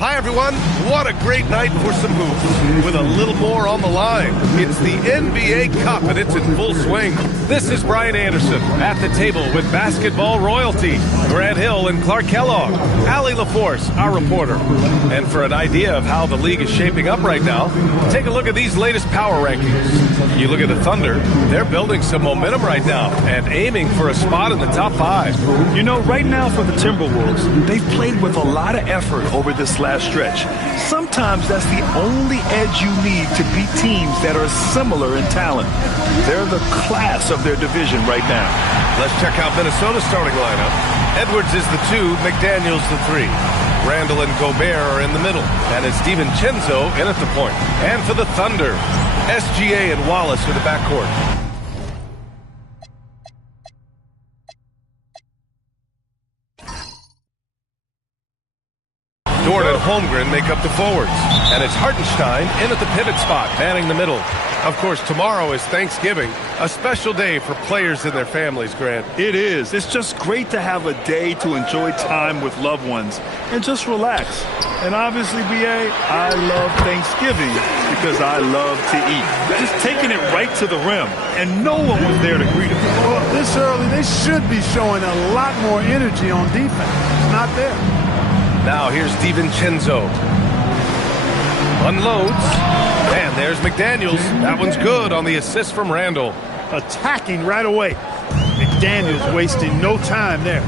Hi, everyone. What a great night for some hoops. With a little more on the line, it's the NBA Cup, and it's in full swing. This is Brian Anderson at the table with basketball royalty. Grant Hill and Clark Kellogg. Allie LaForce, our reporter. And for an idea of how the league is shaping up right now, take a look at these latest power rankings. You look at the Thunder, they're building some momentum right now and aiming for a spot in the top 5. You know, right now for the Timberwolves, they've played with a lot of effort over this last stretch. Sometimes that's the only edge you need to beat teams that are similar in talent. They're the class of their division right now. Let's check out Minnesota's starting lineup. Edwards is the 2, McDaniels the 3. Randall and Gobert are in the middle, and it's DiVincenzo in at the point. And for the Thunder, SGA and Wallace for the backcourt. Dort and Holmgren make up the forwards. And it's Hartenstein in at the pivot spot, manning the middle. Of course, tomorrow is Thanksgiving, a special day for players and their families, Grant. It is. It's just great to have a day to enjoy time with loved ones and just relax. And obviously, B.A., I love Thanksgiving because I love to eat. Just taking it right to the rim, and no one was there to greet him. Well, this early, they should be showing a lot more energy on defense. It's not there. Now here's DiVincenzo. Unloads. And there's McDaniels. That one's good on the assist from Randall. Attacking right away. McDaniels wasting no time there.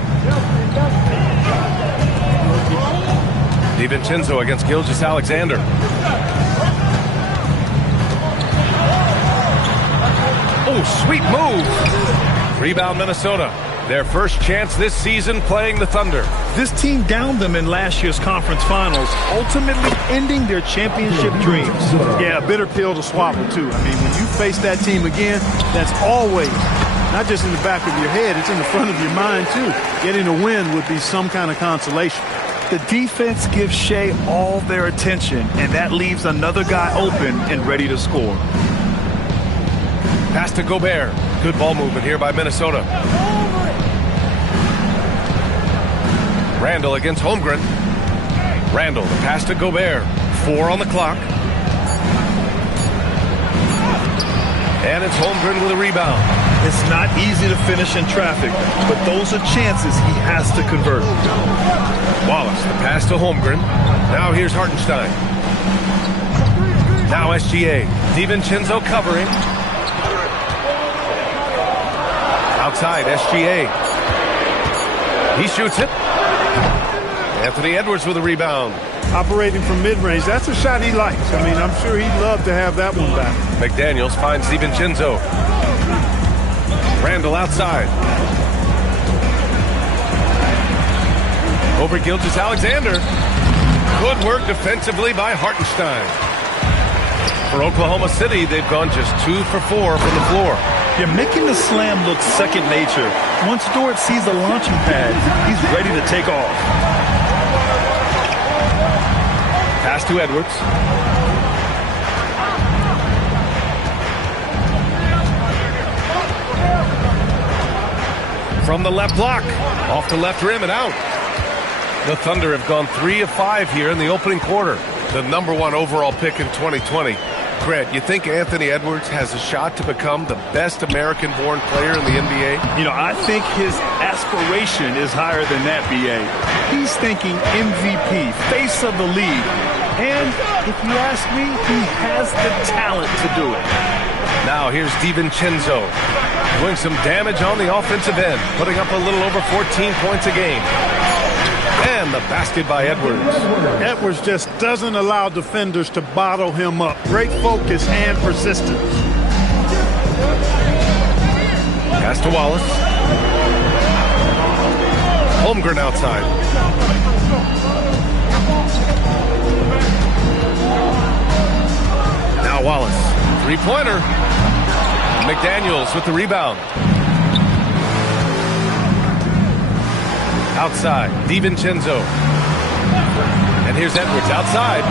DiVincenzo against Gilgeous-Alexander. Oh, sweet move. Rebound Minnesota. Their first chance this season playing the Thunder. This team downed them in last year's conference finals, ultimately ending their championship dreams. Yeah, a bitter pill to swallow, too. I mean, when you face that team again, that's always, not just in the back of your head, it's in the front of your mind, too. Getting a win would be some kind of consolation. The defense gives Shea all their attention, and that leaves another guy open and ready to score. Pass to Gobert. Good ball movement here by Minnesota. Randall against Holmgren. Randall, the pass to Gobert. 4 on the clock. And it's Holmgren with a rebound. It's not easy to finish in traffic, but those are chances he has to convert. Wallace, the pass to Holmgren. Now here's Hartenstein. Now SGA. DiVincenzo covering. Outside, SGA. He shoots it. Anthony Edwards with a rebound. Operating from mid-range, that's a shot he likes. I mean, I'm sure he'd love to have that one back. McDaniels finds DiVincenzo. Randall outside. Over Gilgeous-Alexander. Good work defensively by Hartenstein. For Oklahoma City, they've gone just 2 for 4 from the floor. You're making the slam look second nature. Once Dort sees the launching pad, he's ready to take off. Pass to Edwards. From the left block. Off the left rim and out. The Thunder have gone 3 of 5 here in the opening quarter. The #1 overall pick in 2020. Grant, you think Anthony Edwards has a shot to become the best American-born player in the NBA? You know, I think his aspiration is higher than that, B.A. He's thinking MVP, face of the league. And if you ask me, he has the talent to do it. Now here's DiVincenzo doing some damage on the offensive end, putting up a little over 14 points a game. And the basket by Edwards. Edwards just doesn't allow defenders to bottle him up. Great focus and persistence. Pass to Wallace. Holmgren outside. Now Wallace. Three-pointer. McDaniels with the rebound. Outside, DiVincenzo. And here's Edwards outside.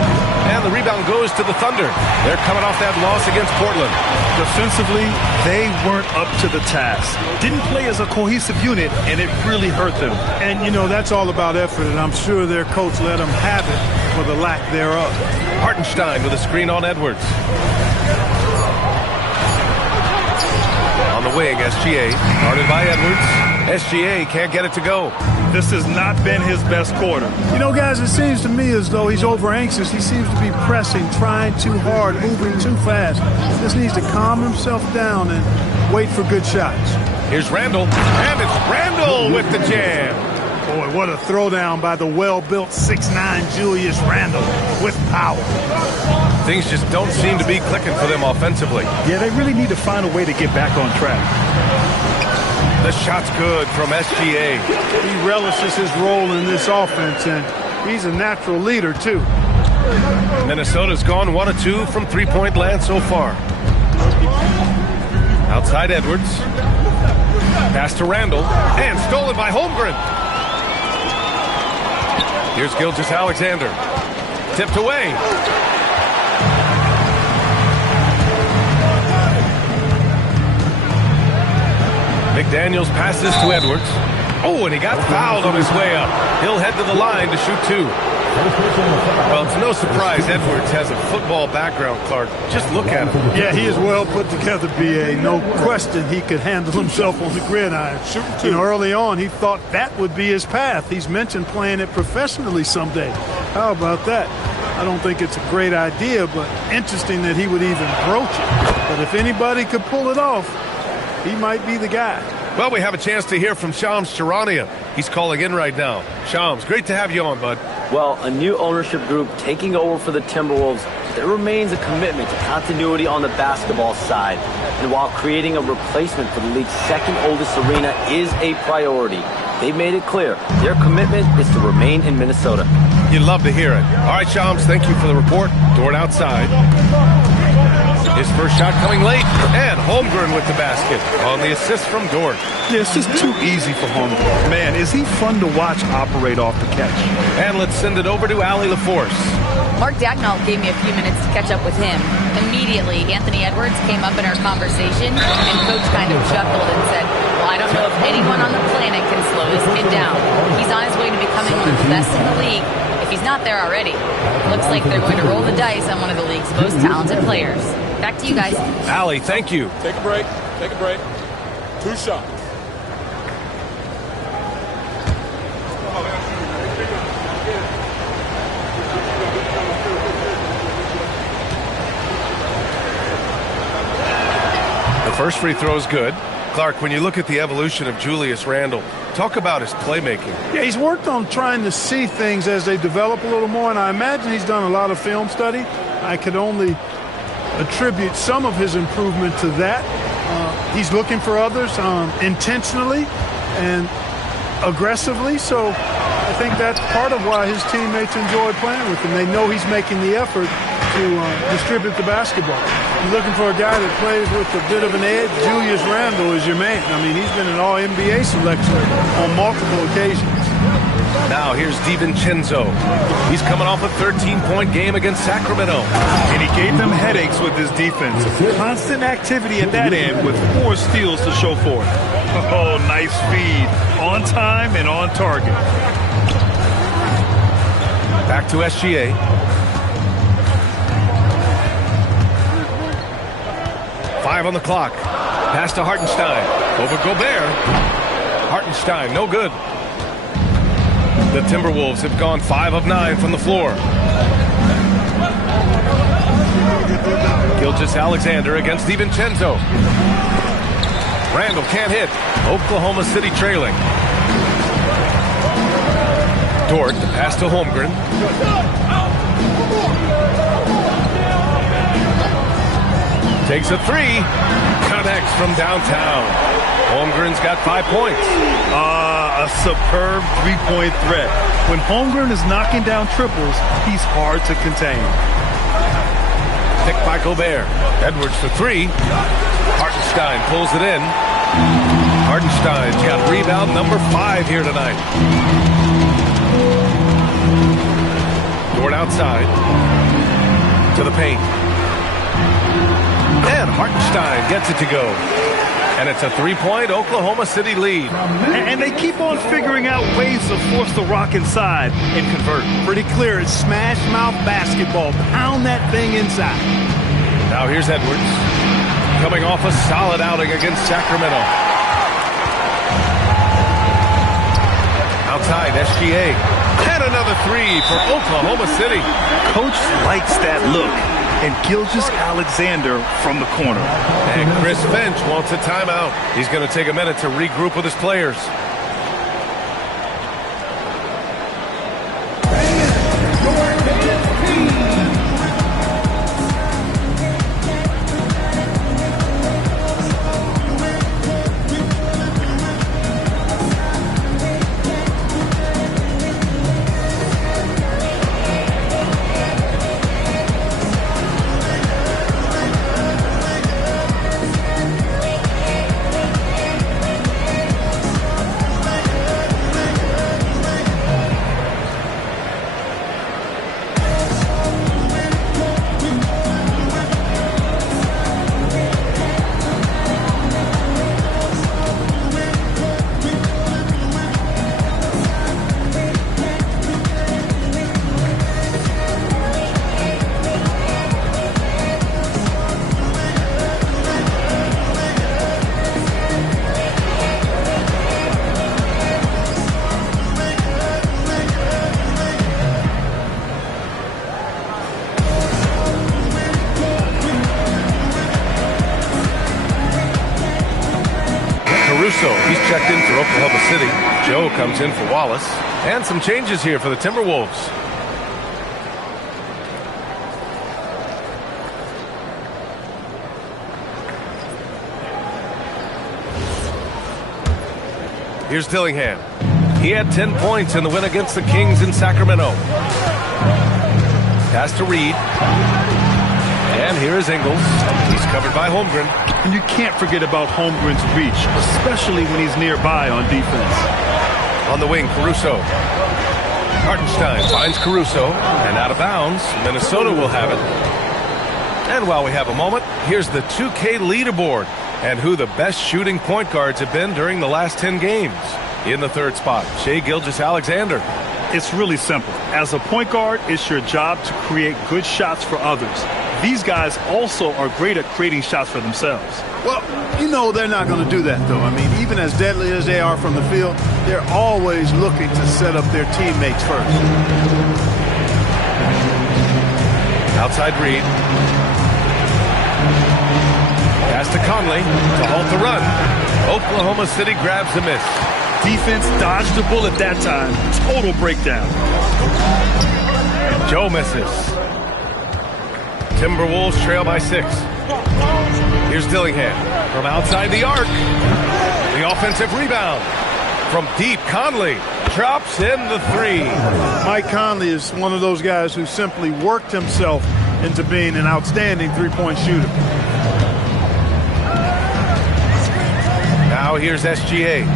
And the rebound goes to the Thunder. They're coming off that loss against Portland. Defensively, they weren't up to the task. Didn't play as a cohesive unit, and it really hurt them. And, you know, that's all about effort, and I'm sure their coach let them have it. for the lack thereof. Hartenstein with a screen on Edwards. On the wing, SGA. Guarded by Edwards. SGA can't get it to go. This has not been his best quarter. You know, guys, it seems to me as though he's over anxious. He seems to be pressing, trying too hard, moving too fast. Just needs to calm himself down and wait for good shots. Here's Randall, and it's Randall with the jam. Boy, what a throwdown by the well-built 6'9" Julius Randle with power. Things just don't seem to be clicking for them offensively. Yeah, they really need to find a way to get back on track. The shot's good from SGA. He relishes his role in this offense, and he's a natural leader, too. Minnesota's gone 1 of 2 from three-point land so far. Outside Edwards. Pass to Randall, and stolen by Holmgren. Here's Gilgeous-Alexander. Tipped away. McDaniels passes to Edwards. Oh, and he got fouled on his way up. He'll head to the line to shoot 2. Well, it's no surprise Edwards has a football background, Clark. Just look at him. Yeah, he is well put together, B.A. No question he could handle himself on the gridiron. You know, early on, he thought that would be his path. He's mentioned playing it professionally someday. How about that? I don't think it's a great idea, but interesting that he would even broach it. But if anybody could pull it off, he might be the guy. Well, we have a chance to hear from Shams Charania. He's calling in right now. Shams, great to have you on, bud. Well, a new ownership group taking over for the Timberwolves. There remains a commitment to continuity on the basketball side. And while creating a replacement for the league's second oldest arena is a priority, they've made it clear their commitment is to remain in Minnesota. You'd love to hear it. All right, Shams, thank you for the report. Dort outside. His first shot coming late, and Holmgren with the basket on the assist from Dort. Yeah, it's just too easy for Holmgren. Man, is he fun to watch operate off the catch. And let's send it over to Allie LaForce. Mark Dagnall gave me a few minutes to catch up with him. Immediately, Anthony Edwards came up in our conversation, and Coach kind of chuckled and said, well, I don't know if anyone on the planet can slow this kid down. He's on his way to becoming one of the best in the league. If he's not there already, looks like they're going to roll the dice on one of the league's most talented players. Back to you guys. Allie, thank you. Take a break. Take a break. 2 shots. The first free throw is good. Clark, when you look at the evolution of Julius Randle, talk about his playmaking. Yeah, he's worked on trying to see things as they develop a little more, and I imagine he's done a lot of film study. I could only attribute some of his improvement to that. He's looking for others intentionally and aggressively, so I think that's part of why his teammates enjoy playing with him. They know he's making the effort to distribute the basketball. You're looking for a guy that plays with a bit of an edge. Julius Randle is your man. I mean, he's been an All-NBA selection on multiple occasions. Now here's DiVincenzo. He's coming off a 13-point game against Sacramento. And he gave them headaches with his defense. Constant activity at that end with 4 steals to show for it. Oh, nice feed. On time and on target. Back to SGA. Five on the clock. Pass to Hartenstein. Over Gobert. Hartenstein, no good. The Timberwolves have gone 5 of 9 from the floor. Gilgeous-Alexander against DiVincenzo. Randall can't hit. Oklahoma City trailing. Dort, the pass to Holmgren. Takes a 3. Connects from downtown. Holmgren's got 5 points. A superb three-point threat. When Holmgren is knocking down triples, he's hard to contain. Picked by Gobert. Edwards for 3. Hartenstein pulls it in. Hartenstein's got rebound number 5 here tonight. Dort outside. To the paint. And Hartenstein gets it to go. And it's a 3-point Oklahoma City lead. And they keep on figuring out ways to force the rock inside and convert. Pretty clear. It's smash mouth basketball. Pound that thing inside. Now here's Edwards, coming off a solid outing against Sacramento. Outside, SGA. And another three for Oklahoma City. Coach likes that look. And Gilgeous-Alexander from the corner. And Chris Finch wants a timeout. He's going to take a minute to regroup with his players. He's checked in for Oklahoma City. Joe comes in for Wallace. And some changes here for the Timberwolves. Here's Dillingham. He had 10 points in the win against the Kings in Sacramento. Pass to Reed. And here is Ingles. He's covered by Holmgren. And you can't forget about Holmgren's reach, especially when he's nearby on defense. On the wing, Caruso. Hartenstein finds Caruso. And out of bounds, Minnesota will have it. And while we have a moment, here's the 2K leaderboard and who the best shooting point guards have been during the last 10 games. In the third spot, Shai Gilgeous-Alexander. It's really simple. As a point guard, it's your job to create good shots for others. These guys also are great at creating shots for themselves. Well, you know they're not going to do that, though. I mean, even as deadly as they are from the field, they're always looking to set up their teammates first. Outside Reed. Pass to Conley to halt the run. Oklahoma City grabs the miss. Defense dodged the bullet that time. Total breakdown. And Joe misses. Timberwolves trail by 6. Here's Dillingham from outside the arc. The offensive rebound. From deep, Conley drops in the 3. Mike Conley is one of those guys who simply worked himself into being an outstanding three-point shooter. Now here's SGA.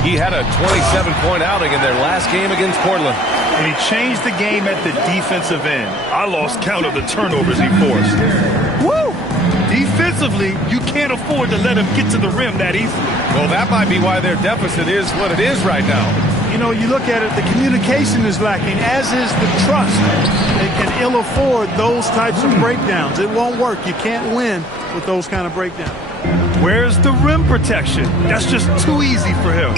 He had a 27-point outing in their last game against Portland. And he changed the game at the defensive end. I lost count of the turnovers he forced. Woo! Defensively, you can't afford to let him get to the rim that easily. Well, that might be why their deficit is what it is right now. You know, you look at it, the communication is lacking, as is the trust. They can ill afford those types of breakdowns. It won't work. You can't win with those kind of breakdowns. Where's the rim protection? That's just too easy for him.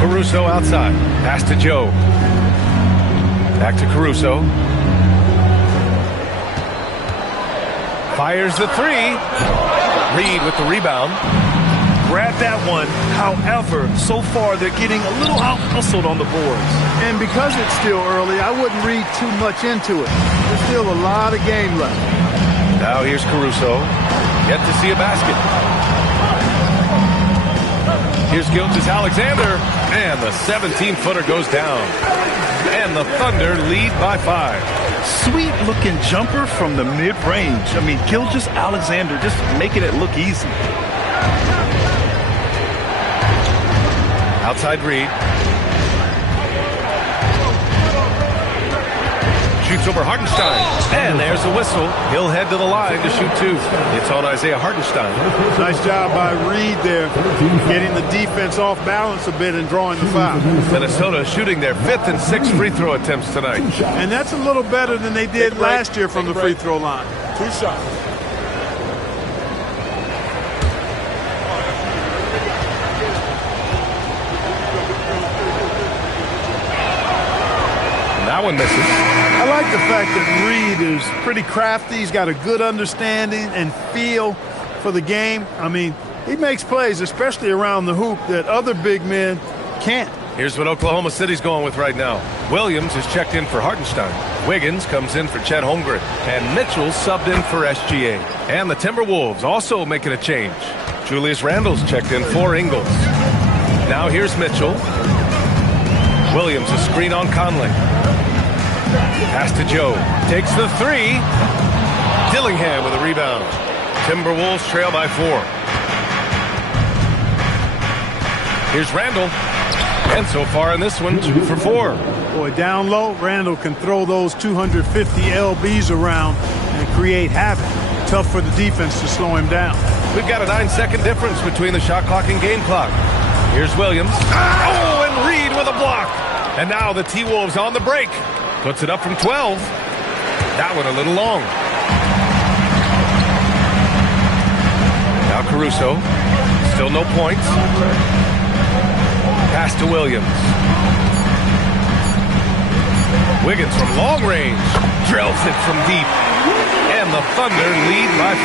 Caruso outside. Pass to Joe. Back to Caruso. Fires the 3. Reed with the rebound. Grab that one. However, so far they're getting a little out-hustled on the boards. And because it's still early, I wouldn't read too much into it. There's still a lot of game left. Now here's Caruso. Yet to see a basket. Here's Gilgeous-Alexander. And the 17-footer goes down. And the Thunder lead by 5. Sweet-looking jumper from the mid-range. I mean, Gilgeous-Alexander just making it look easy. Outside Reed. shoots over Hartenstein. And there's a whistle. He'll head to the line to shoot 2. It's on Isaiah Hartenstein. Nice job by Reed there, getting the defense off balance a bit and drawing the foul. Minnesota shooting their 5th and 6th free throw attempts tonight. And that's a little better than they did last year from the free throw line. 2 shots. That one misses. I like the fact that Reed is pretty crafty. He's got a good understanding and feel for the game. I mean, he makes plays, especially around the hoop, that other big men can't. Here's what Oklahoma City's going with right now. Williams is checked in for Hartenstein. Wiggins comes in for Chet Holmgren. And Mitchell subbed in for SGA. And the Timberwolves also making a change. Julius Randle's checked in for Ingles. Now here's Mitchell. Williams a screen on Conley. Pass to Joe. Takes the 3. Dillingham with a rebound. Timberwolves trail by 4. Here's Randle. And so far in this one, 2 for 4. Boy, down low, Randle can throw those 250 LBs around and create havoc. Tough for the defense to slow him down. We've got a 9-second difference between the shot clock and game clock. Here's Williams. Oh, and Reed with a block. And now the T-Wolves on the break. Puts it up from 12. That one a little long. Now Caruso. Still no points. Pass to Williams. Wiggins from long range. Drills it from deep. And the Thunder lead by 5.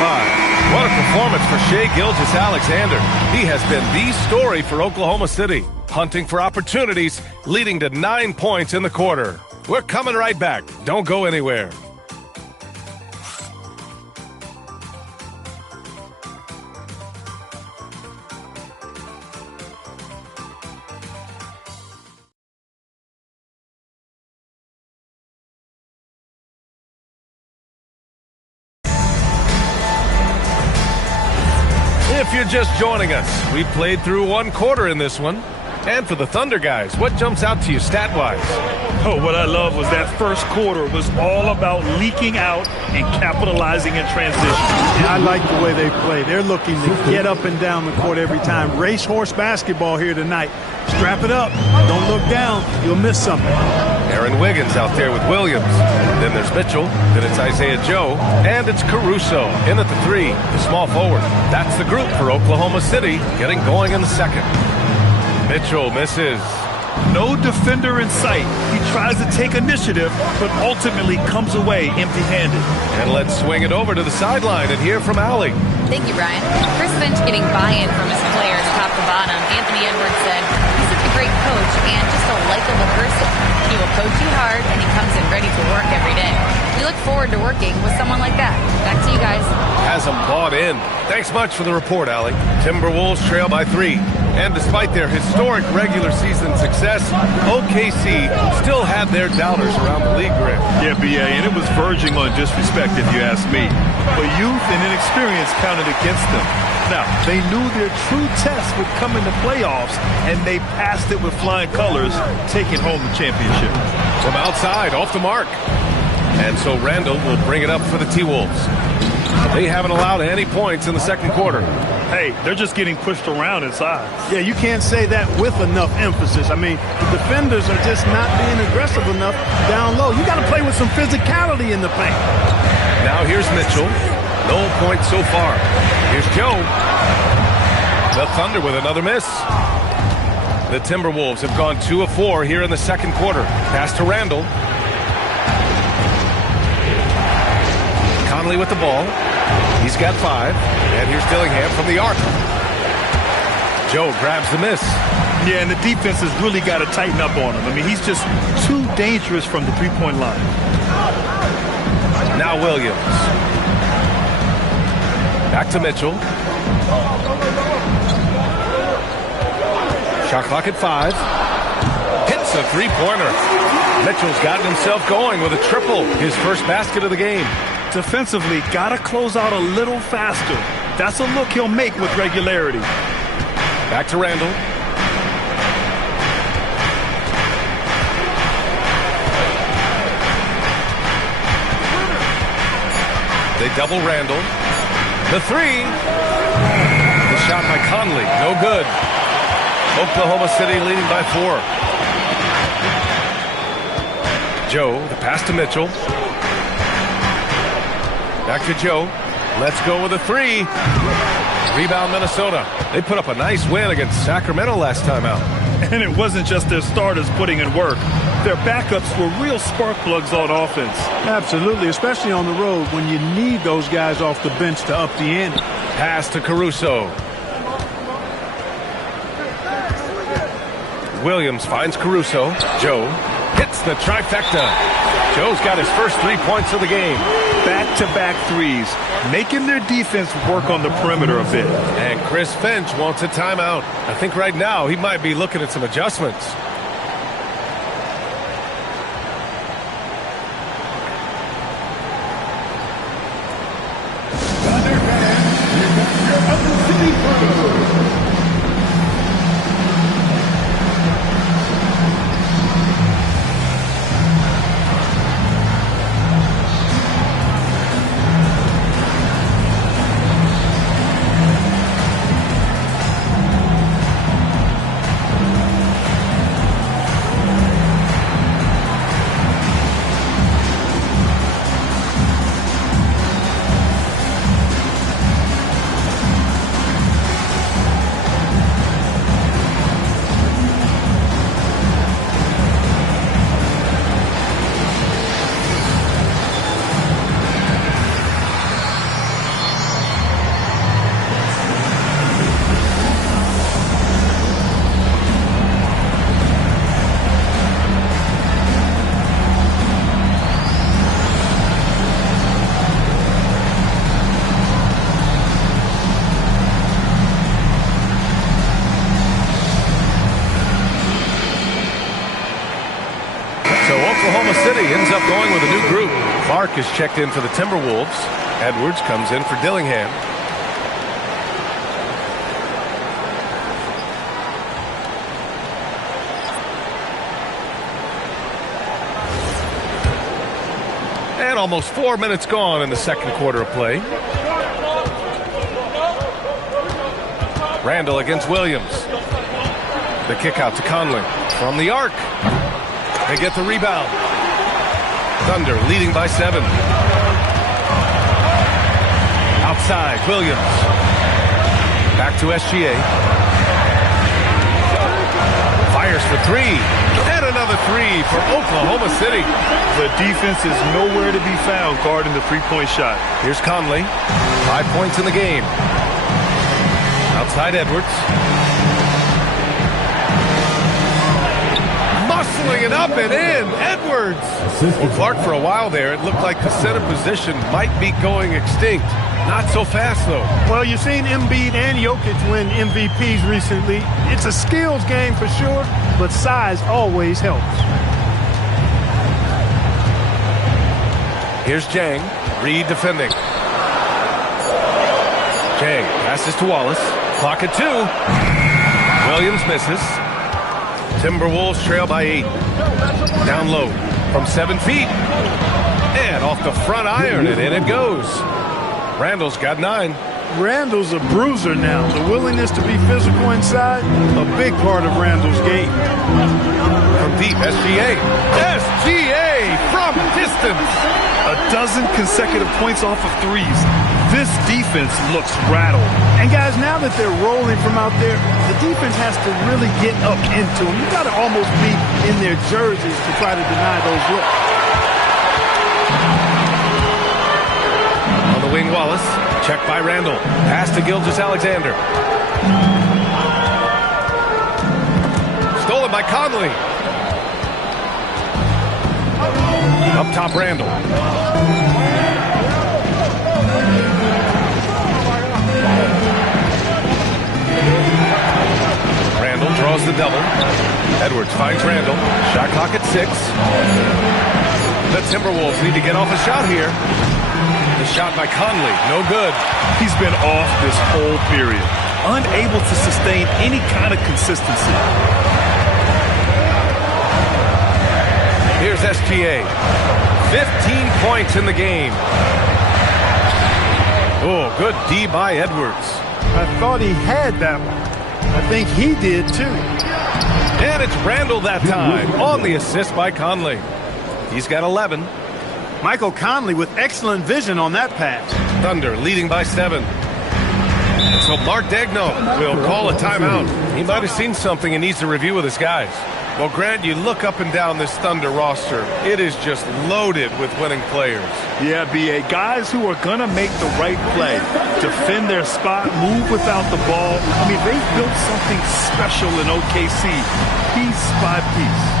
What a performance for Shai Gilgeous-Alexander. He has been the story for Oklahoma City. Hunting for opportunities, leading to 9 points in the quarter. We're coming right back. Don't go anywhere. If you're just joining us, we played through 1 quarter in this one. And for the Thunder guys, what jumps out to you stat-wise? Oh, what I love was that first quarter was all about leaking out and capitalizing in transition. Yeah, I like the way they play. They're looking to get up and down the court every time. Racehorse basketball here tonight. Strap it up. Don't look down. You'll miss something. Aaron Wiggins out there with Williams. Then there's Mitchell. Then it's Isaiah Joe. And it's Caruso in at the 3, the small forward. That's the group for Oklahoma City getting going in the second. Mitchell misses. No defender in sight. He tries to take initiative, but ultimately comes away empty-handed. And let's swing it over to the sideline and hear from Allie. Thank you, Ryan. Chris Finch getting buy-in from his players top to bottom. Anthony Edwards said, he's such a great coach and just a likable person. He will coach you hard, and he comes in ready to work every day. We look forward to working with someone like that. Back to you guys. Has them bought in. Thanks much for the report, Allie. Timberwolves trail by 3. And despite their historic regular season success, OKC still had their doubters around the league grid. Yeah, B.A., and it was verging on disrespect if you ask me. But youth and inexperience counted against them. Now, they knew their true test would come in the playoffs, and they passed it with flying colors, taking home the championship. From outside, off the mark. And so Randle will bring it up for the T-Wolves. They haven't allowed any points in the second quarter. Hey, they're just getting pushed around inside. Yeah, you can't say that with enough emphasis. I mean, the defenders are just not being aggressive enough down low. You got to play with some physicality in the paint. Now here's Mitchell. No points so far. Here's Joe. The Thunder with another miss. The Timberwolves have gone 2 of 4 here in the second quarter. Pass to Randle. Conley with the ball. He's got 5. And here's Dillingham from the arc. Joe grabs the miss. Yeah, and the defense has really got to tighten up on him. I mean, he's just too dangerous from the three-point line. Now Williams. Back to Mitchell. Shot clock at 5. Hits a three-pointer. Mitchell's gotten himself going with a triple. His first basket of the game. Defensively, got to close out a little faster. That's a look he'll make with regularity. Back to Randle. They double Randall. The three. The shot by Conley. No good. Oklahoma City leading by 4. Joe, the pass to Mitchell. Back to Joe. Let's go with a 3. Rebound Minnesota. They put up a nice win against Sacramento last time out. And it wasn't just their starters putting in work. Their backups were real spark plugs on offense. Absolutely, especially on the road when you need those guys off the bench to up the ante. Pass to Caruso. Williams finds Caruso. Joe hits the trifecta. Joe's got his first 3 points of the game. Back-to-back threes, making their defense work on the perimeter a bit. And Chris Finch wants a timeout. I think right now he might be looking at some adjustments. Oklahoma City ends up going with a new group. Clark is checked in for the Timberwolves. Edwards comes in for Dillingham. And almost 4 minutes gone in the second quarter of play. Randall against Williams. The kick out to Conley from the arc. They get the rebound. Thunder leading by 7. Outside, Williams. Back to SGA. Fires for 3. And another 3 for Oklahoma City. The defense is nowhere to be found guarding the three-point shot. Here's Conley. 5 points in the game. Outside Edwards. Muscling it up and in. Edwards. Well, Clark, for a while there, it looked like the center position might be going extinct. Not so fast, though. Well, you've seen Embiid and Jokic win MVPs recently. It's a skills game for sure, but size always helps. Here's Jang. Reed defending. Jang passes to Wallace. Clock at 2. Williams misses. Timberwolves trail by 8. Down low from 7 feet. And off the front iron, and in it goes. Randall's got 9. Randall's a bruiser now. The willingness to be physical inside, a big part of Randall's game. From deep, SGA. SGA from distance. A dozen consecutive points off of threes. This defense looks rattled. And guys, now that they're rolling from out there, the defense has to really get up into them. You got to almost be in their jerseys to try to deny those looks. On the wing, Wallace. Check by Randall. Pass to Gilgeous-Alexander. Stolen by Conley. Up top, Randall. Randall draws the double. Edwards finds Randall. Shot clock at 6. The Timberwolves need to get off a shot here. The shot by Conley, no good. He's been off this whole period, unable to sustain any kind of consistency. Here's SGA. 15 points in the game. Oh, good D by Edwards. I thought he had that one. I think he did too. And it's Randall that time on the assist by Conley. He's got 11. Michael Conley with excellent vision on that pass. Thunder leading by 7. And so Mark Daigneault will call a timeout. He might have seen something and needs to review with his guys. Well, Grant, you look up and down this Thunder roster. It is just loaded with winning players. Yeah, B.A. Guys who are going to make the right play, defend their spot, move without the ball. I mean, they've built something special in OKC, piece by piece.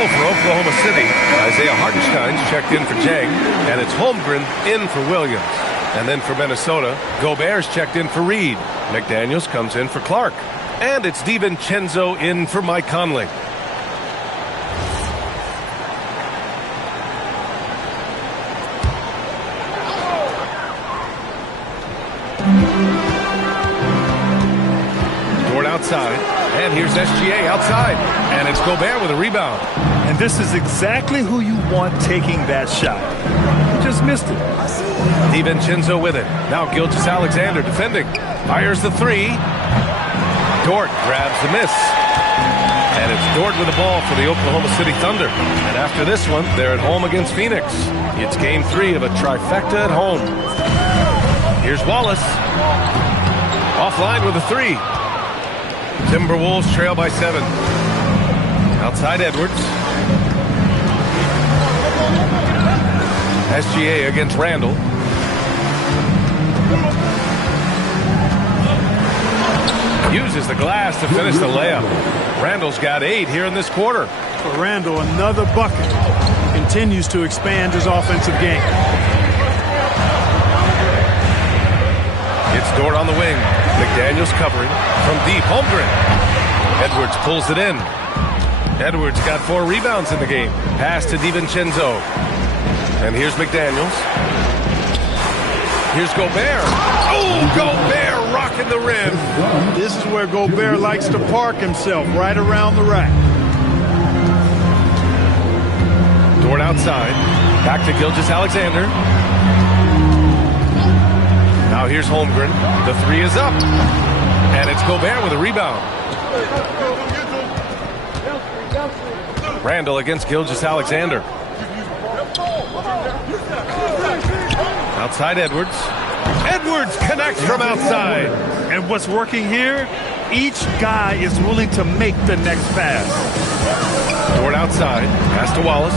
For Oklahoma City, Isaiah Hartenstein's checked in for Jang, and it's Holmgren in for Williams. And then for Minnesota, Gobert's checked in for Reed. McDaniels comes in for Clark. And it's DiVincenzo in for Mike Conley. Dort outside, and here's SGA outside. And it's Gobert with a rebound. And this is exactly who you want taking that shot. You just missed it. DiVincenzo with it. Now Gilgeous-Alexander defending. Fires the 3. Dort grabs the miss. And it's Dort with the ball for the Oklahoma City Thunder. And after this one, they're at home against Phoenix. It's game 3 of a trifecta at home. Here's Wallace. Offline with a 3. Timberwolves trail by 7. Outside Edwards. SGA against Randall. Uses the glass to finish the layup. Randall's got 8 here in this quarter. For Randall, another bucket. Continues to expand his offensive game. It's Dort on the wing. McDaniels covering from deep. Holmgren. Edwards pulls it in. Edwards got 4 rebounds in the game. Pass to DiVincenzo. And here's McDaniels. Here's Gobert. Oh, Gobert rocking the rim. This is where Gobert likes to park himself, right around the rack. Dort outside. Back to Gilgeous-Alexander. Now here's Holmgren. The 3 is up. And it's Gobert with a rebound. Randall against Gilgeous-Alexander. Outside Edwards. Edwards connects from outside. And what's working here, each guy is willing to make the next pass. Dort outside. Pass to Wallace.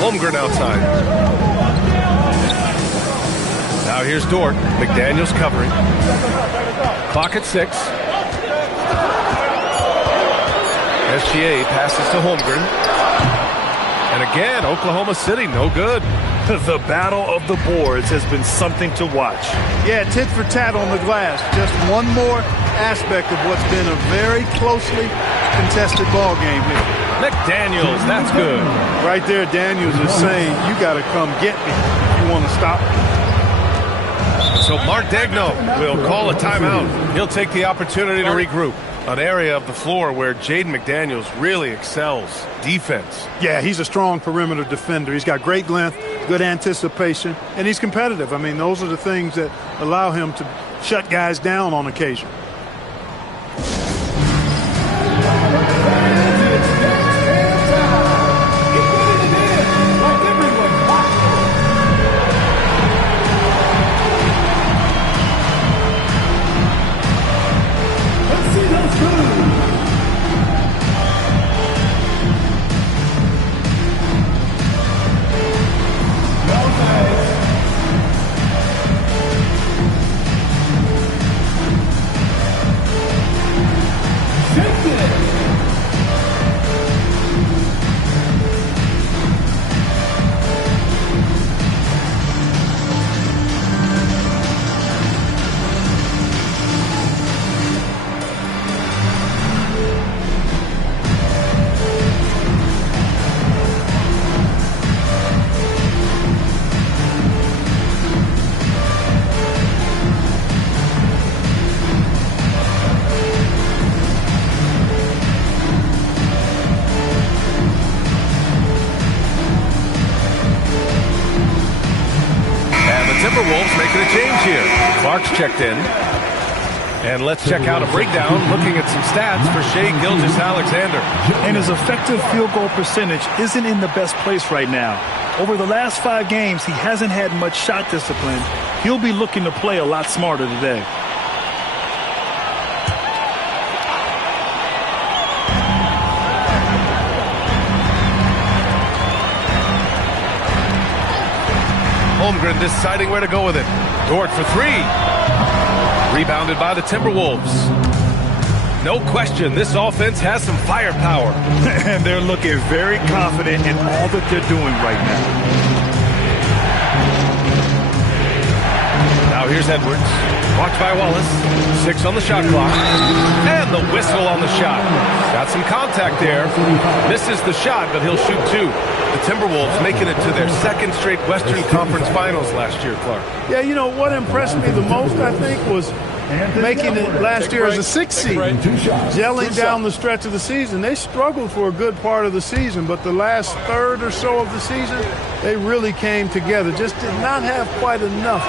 Holmgren outside. Now here's Dort. McDaniels covering. Clock at 6. SGA passes to Holmgren. And again, Oklahoma City, no good. The battle of the boards has been something to watch. Yeah, tit for tat on the glass. Just one more aspect of what's been a very closely contested ball game here. McDaniels, that's good. Right there, Daniels is saying, you got to come get me if you want to stop me. So Mark Daigneault will call a timeout. He'll take the opportunity to regroup. An area of the floor where Jaden McDaniels really excels. Defense. Yeah, he's a strong perimeter defender. He's got great length, good anticipation, and he's competitive. I mean, those are the things that allow him to shut guys down on occasion. Clark's checked in. And let's check out a breakdown looking at some stats for Shai Gilgeous-Alexander. And his effective field goal percentage isn't in the best place right now. Over the last 5 games, he hasn't had much shot discipline. He'll be looking to play a lot smarter today. Holmgren deciding where to go with it. Dort for 3. Rebounded by the Timberwolves. No question, this offense has some firepower. And they're looking very confident in all that they're doing right now. Now here's Edwards. Watched by Wallace. 6 on the shot clock. And the whistle on the shot. Got some contact there. Misses the shot, but he'll shoot 2. The Timberwolves making it to their 2nd straight Western Conference Finals last year, Clark. Yeah, you know, what impressed me the most, I think, was making it last year as a 6th seed. Gelling down the stretch of the season. They struggled for a good part of the season, but the last third or so of the season, they really came together. Just did not have quite enough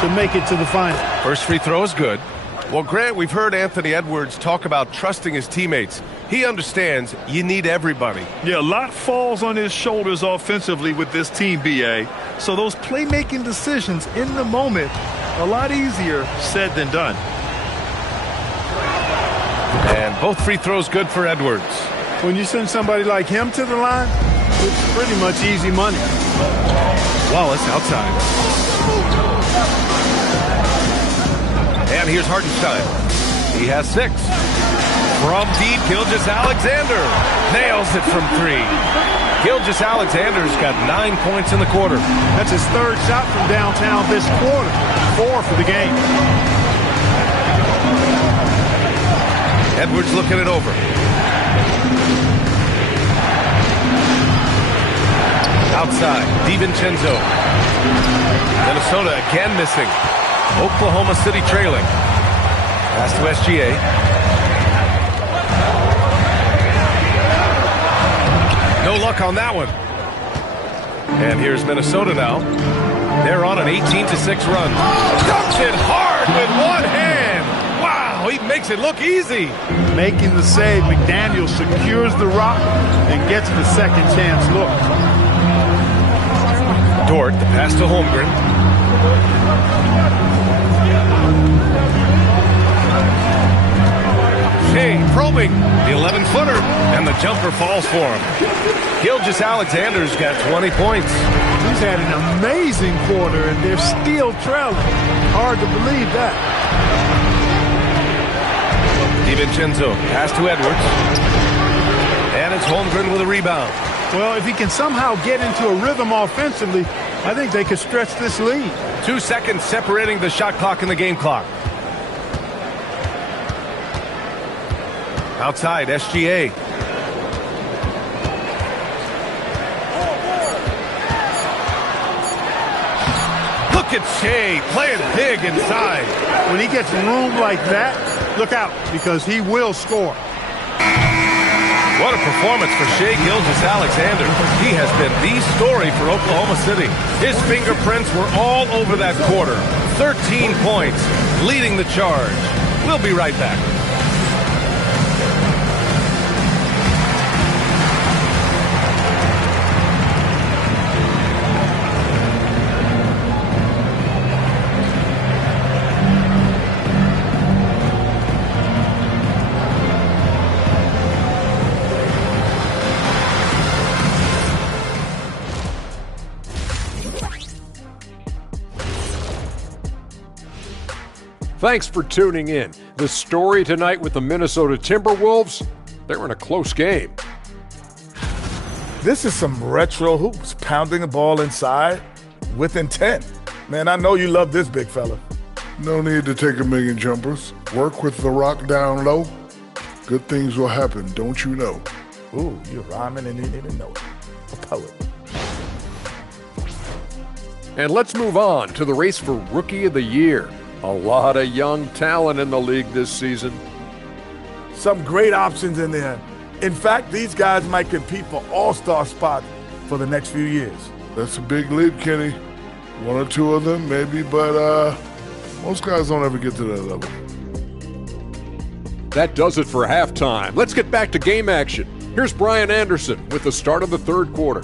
to make it to the final. First free throw is good. Well, Grant, we've heard Anthony Edwards talk about trusting his teammates. He understands you need everybody. Yeah, a lot falls on his shoulders offensively with this team, B.A. So those playmaking decisions in the moment, a lot easier said than done. And both free throws good for Edwards. When you send somebody like him to the line, it's pretty much easy money. Wallace outside. And here's Hartenstein. He has 6. From deep, Gilgeous-Alexander nails it from 3. Gilgeous-Alexander's got 9 points in the quarter. That's his 3rd shot from downtown this quarter. 4 for the game. Edwards looking it over. Outside, DiVincenzo. Minnesota again missing. Oklahoma City trailing. Pass to SGA. No luck on that one. And here's Minnesota now. They're on an 18-6 run. Dunks it hard with one hand. Wow, he makes it look easy. Making the save, McDaniel secures the rock and gets the second chance look. Dort, the pass to Holmgren. Shai probing the 11-footer, and the jumper falls for him. Gilgeous-Alexander's got 20 points. He's had an amazing quarter, and they're still trailing. Hard to believe that. DiVincenzo, pass to Edwards. And it's Holmgren with a rebound. Well, if he can somehow get into a rhythm offensively, I think they could stretch this lead. 2 seconds separating the shot clock and the game clock. Outside, SGA. Look at Shai playing big inside. When he gets room like that, look out, because he will score. What a performance for Shai Gilgeous-Alexander. He has been the story for Oklahoma City. His fingerprints were all over that quarter. 13 points, leading the charge. We'll be right back. Thanks for tuning in. The story tonight with the Minnesota Timberwolves, they're in a close game. This is some retro hoops, pounding the ball inside with intent. Man, I know you love this, big fella. No need to take a million jumpers. Work with the rock down low. Good things will happen, don't you know? Ooh, you're rhyming and you didn't even know it. A poet. And let's move on to the race for Rookie of the Year. A lot of young talent in the league this season. Some great options in there. In fact, these guys might compete for all-star spots for the next few years. That's a big leap, Kenny. One or two of them, maybe, but Most guys don't ever get to that level. That does it for halftime. Let's get back to game action. Here's Brian Anderson with the start of the third quarter.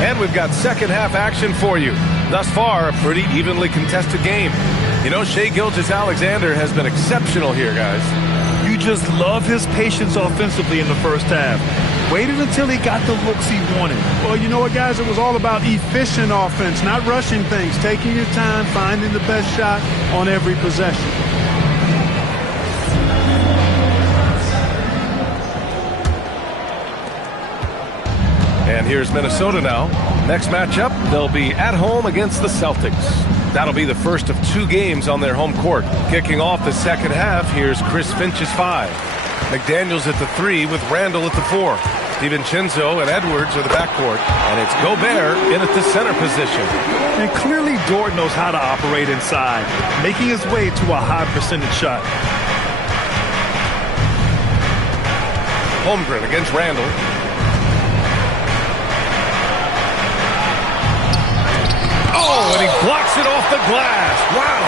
And we've got second half action for you. Thus far, a pretty evenly contested game. You know, Shai Gilgeous-Alexander has been exceptional here, guys. You just love his patience offensively in the first half. Waited until he got the looks he wanted. Well, you know what, guys? It was all about efficient offense, not rushing things, taking your time, finding the best shot on every possession. And here's Minnesota now. Next matchup, they'll be at home against the Celtics. That'll be the first of 2 games on their home court. Kicking off the second half, here's Chris Finch's 5. McDaniels at the 3 with Randall at the 4. DiVincenzo and Edwards are the backcourt. And it's Gobert in at the center position. And clearly Dort knows how to operate inside, making his way to a high percentage shot. Holmgren against Randall. Oh, and he blocks it off the glass. Wow.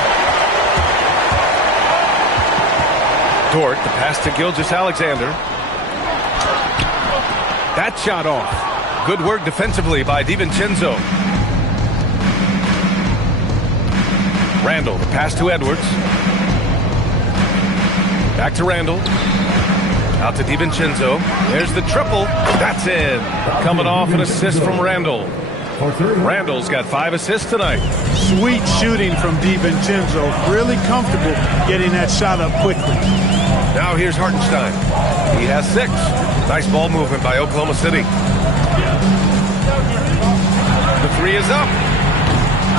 Dort, the pass to Gilgeous-Alexander. That shot off. Good work defensively by DiVincenzo. Randall, the pass to Edwards. Back to Randall. Out to DiVincenzo. There's the triple. That's in. Coming off an assist from Randall. Randall's got 5 assists tonight. Sweet shooting from DiVincenzo. Really comfortable getting that shot up quickly. Now here's Hartenstein. He has 6. Nice ball movement by Oklahoma City. The 3 is up.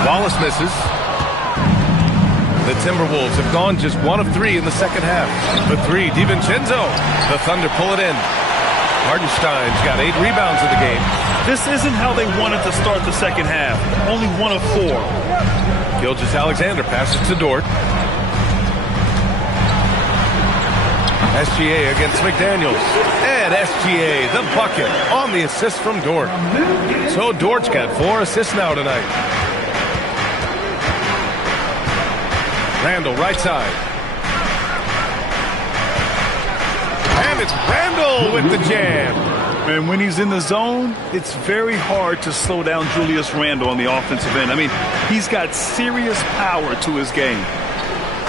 Wallace misses. The Timberwolves have gone just 1 of 3 in the second half. The 3, DiVincenzo. The Thunder pull it in. Hartenstein's got 8 rebounds in the game. This isn't how they wanted to start the second half. Only 1 of 4. Gilgeous-Alexander passes to Dort. SGA against McDaniels. And SGA, the bucket, on the assist from Dort. So Dort's got 4 assists now tonight. Randall, right side. And it's Randall with the jam. And when he's in the zone, it's very hard to slow down Julius Randle on the offensive end. I mean, he's got serious power to his game.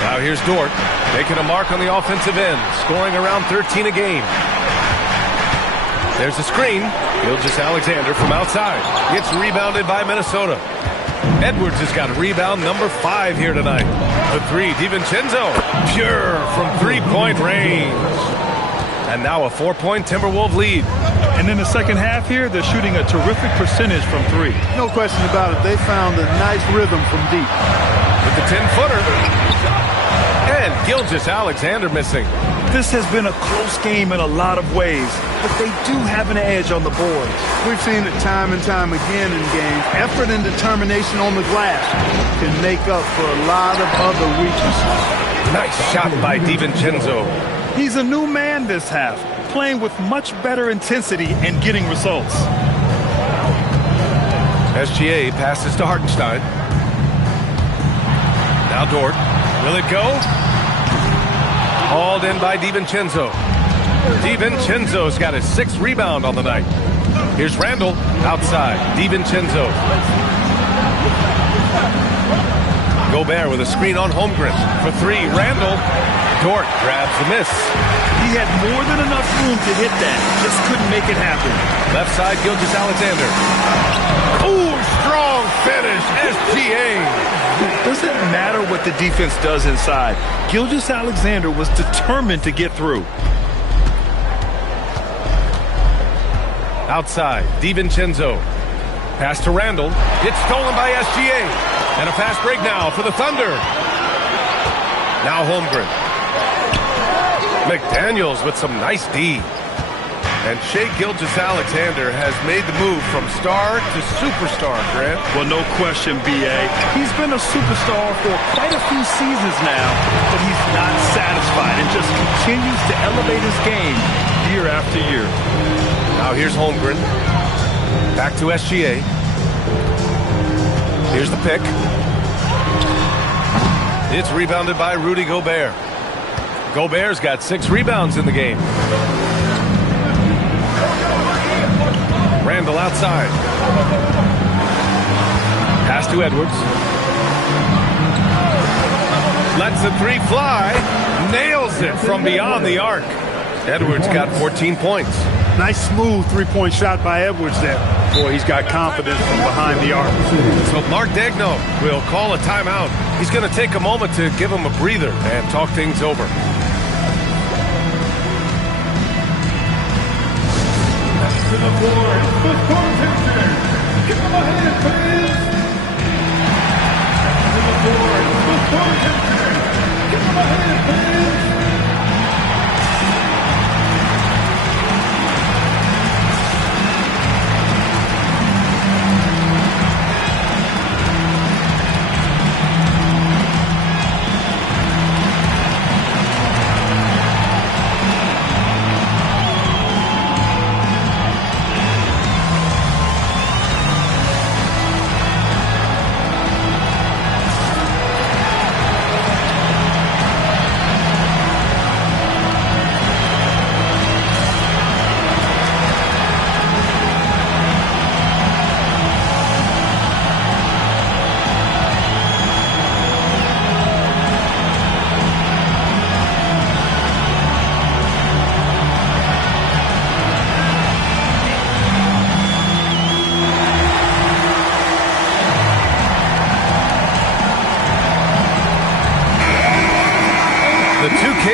Now here's Dort, making a mark on the offensive end, scoring around 13 a game. There's the screen. Gilgeous-Alexander from outside. It's rebounded by Minnesota. Edwards has got rebound number 5 here tonight. The 3, DiVincenzo, pure from 3-point range. And now a 4-point Timberwolves lead. And in the second half here, they're shooting a terrific percentage from 3. No question about it. They found a nice rhythm from deep. With the 10-footer. And Gilgeous-Alexander missing. This has been a close game in a lot of ways, but they do have an edge on the boards. We've seen it time and time again in games. Effort and determination on the glass can make up for a lot of other weaknesses. Nice shot by DiVincenzo. He's a new man this half, playing with much better intensity and getting results. SGA passes to Hartenstein. Now Dort. Will it go? Hauled in by DiVincenzo. DiVincenzo's got his 6th rebound on the night. Here's Randall outside. DiVincenzo. Gobert with a screen on Holmgren. For 3, Randall. Dort grabs the miss. He had more than enough room to hit that. Just couldn't make it happen. Left side, Gilgeous-Alexander. Ooh, strong finish. SGA. Doesn't matter what the defense does inside. Gilgeous-Alexander was determined to get through. Outside, DiVincenzo. Pass to Randall. It's stolen by SGA. And a fast break now for the Thunder. Now Holmgren. McDaniels with some nice D. And Shai Gilgeous-Alexander has made the move from star to superstar, Grant. Well, no question, B.A. He's been a superstar for quite a few seasons now, but he's not satisfied and just continues to elevate his game year after year. Now here's Holmgren. Back to SGA. Here's the pick. It's rebounded by Rudy Gobert. Gobert's got 6 rebounds in the game. Randall outside. Pass to Edwards. Lets the 3 fly. Nails it from beyond the arc. Edwards got 14 points. Nice smooth three-point shot by Edwards there. Boy, he's got confidence from behind the arc. So Mark Daigneault will call a timeout. He's going to take a moment to give him a breather and talk things over. To the floor, the score picture. Give him a hand, please. To the floor, the score picture. Give him a hand, please.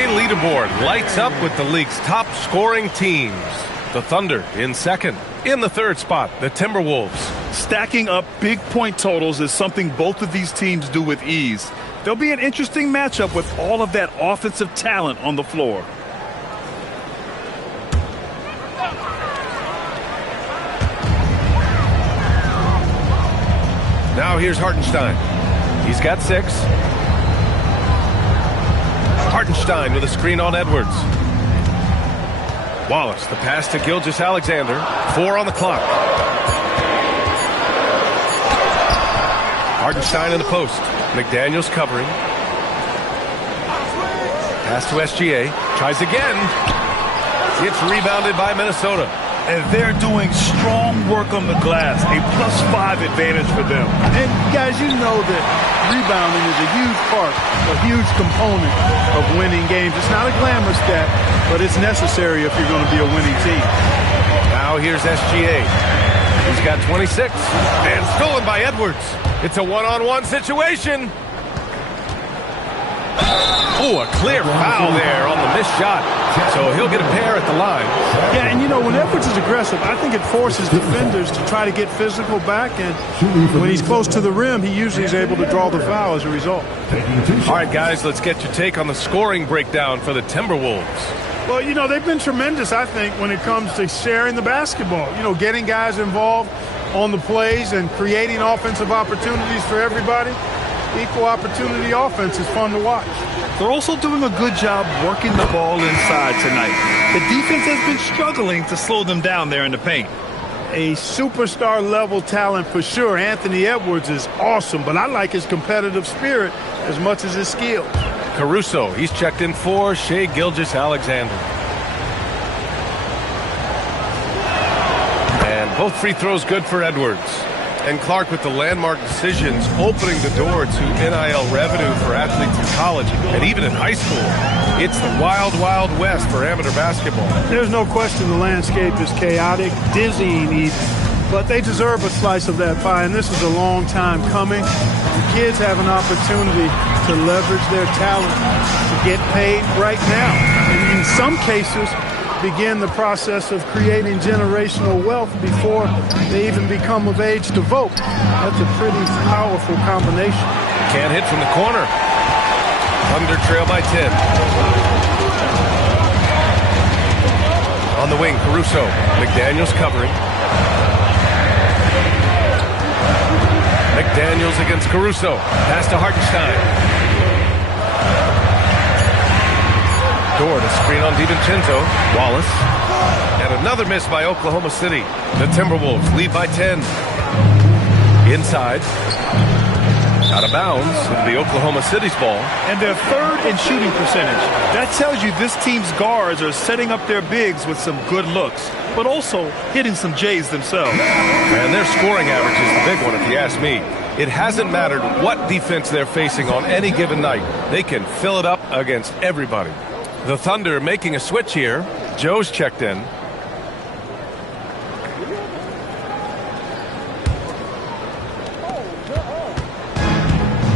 Leaderboard lights up with the league's top scoring teams. The Thunder in second. In the third spot, the Timberwolves. Stacking up big point totals is something both of these teams do with ease. There'll be an interesting matchup with all of that offensive talent on the floor. Now here's Hartenstein. He's got 6. Hartenstein with a screen on Edwards. Wallace, the pass to Gilgeous-Alexander. 4 on the clock. Hartenstein in the post. McDaniels covering. Pass to SGA. Tries again. It's rebounded by Minnesota. And they're doing strong work on the glass. A +5 advantage for them. And guys, you know that rebounding is a huge part, a huge component of winning games. It's not a glamour stat, but it's necessary if you're going to be a winning team. Now here's SGA. He's got 26. And stolen by Edwards. It's a one-on-one situation. Oh, a clear foul there on the missed shot. So he'll get a pair at the line. Yeah, and you know, when Edwards is aggressive, I think it forces defenders to try to get physical back. And when he's close to the rim, he usually is able to draw the foul as a result. All right, guys, let's get your take on the scoring breakdown for the Timberwolves. Well, you know, they've been tremendous, I think, when it comes to sharing the basketball. You know, getting guys involved on the plays and creating offensive opportunities for everybody. Equal opportunity offense is fun to watch. They're also doing a good job working the ball inside tonight. The defense has been struggling to slow them down there in the paint. A superstar level talent for sure. Anthony Edwards is awesome, but I like his competitive spirit as much as his skill. Caruso, he's checked in for Shai Gilgeous-Alexander. And both free throws good for Edwards. And Clark with the landmark decisions opening the door to NIL revenue for athletes in college and even in high school. It's the wild, wild west for amateur basketball. There's no question the landscape is chaotic, dizzying even, but they deserve a slice of that pie, and this is a long time coming. The kids have an opportunity to leverage their talent to get paid right now. And in some cases, begin the process of creating generational wealth before they even become of age to vote. That's a pretty powerful combination. Can't hit from the corner. Thunder trail by 10. On the wing, Caruso. McDaniels covering. McDaniels against Caruso. Pass to Hartenstein. Door to screen on DiVincenzo. Wallace. And another miss by Oklahoma City. The Timberwolves lead by 10. Inside. Out of bounds. It'll be Oklahoma City's ball. And they're third in shooting percentage. That tells you this team's guards are setting up their bigs with some good looks, but also hitting some J's themselves. And their scoring average is the big one, if you ask me. It hasn't mattered what defense they're facing on any given night. They can fill it up against everybody. The Thunder making a switch here. Joe's checked in.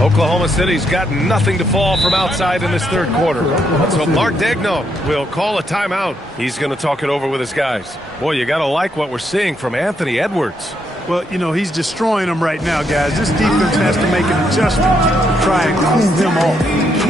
Oklahoma City's got nothing to fall from outside in this third quarter. So Mark Daigneault will call a timeout. He's going to talk it over with his guys. Boy, you got to like what we're seeing from Anthony Edwards. Well, you know, he's destroying them right now, guys. This defense has to make an adjustment to try and cool him off.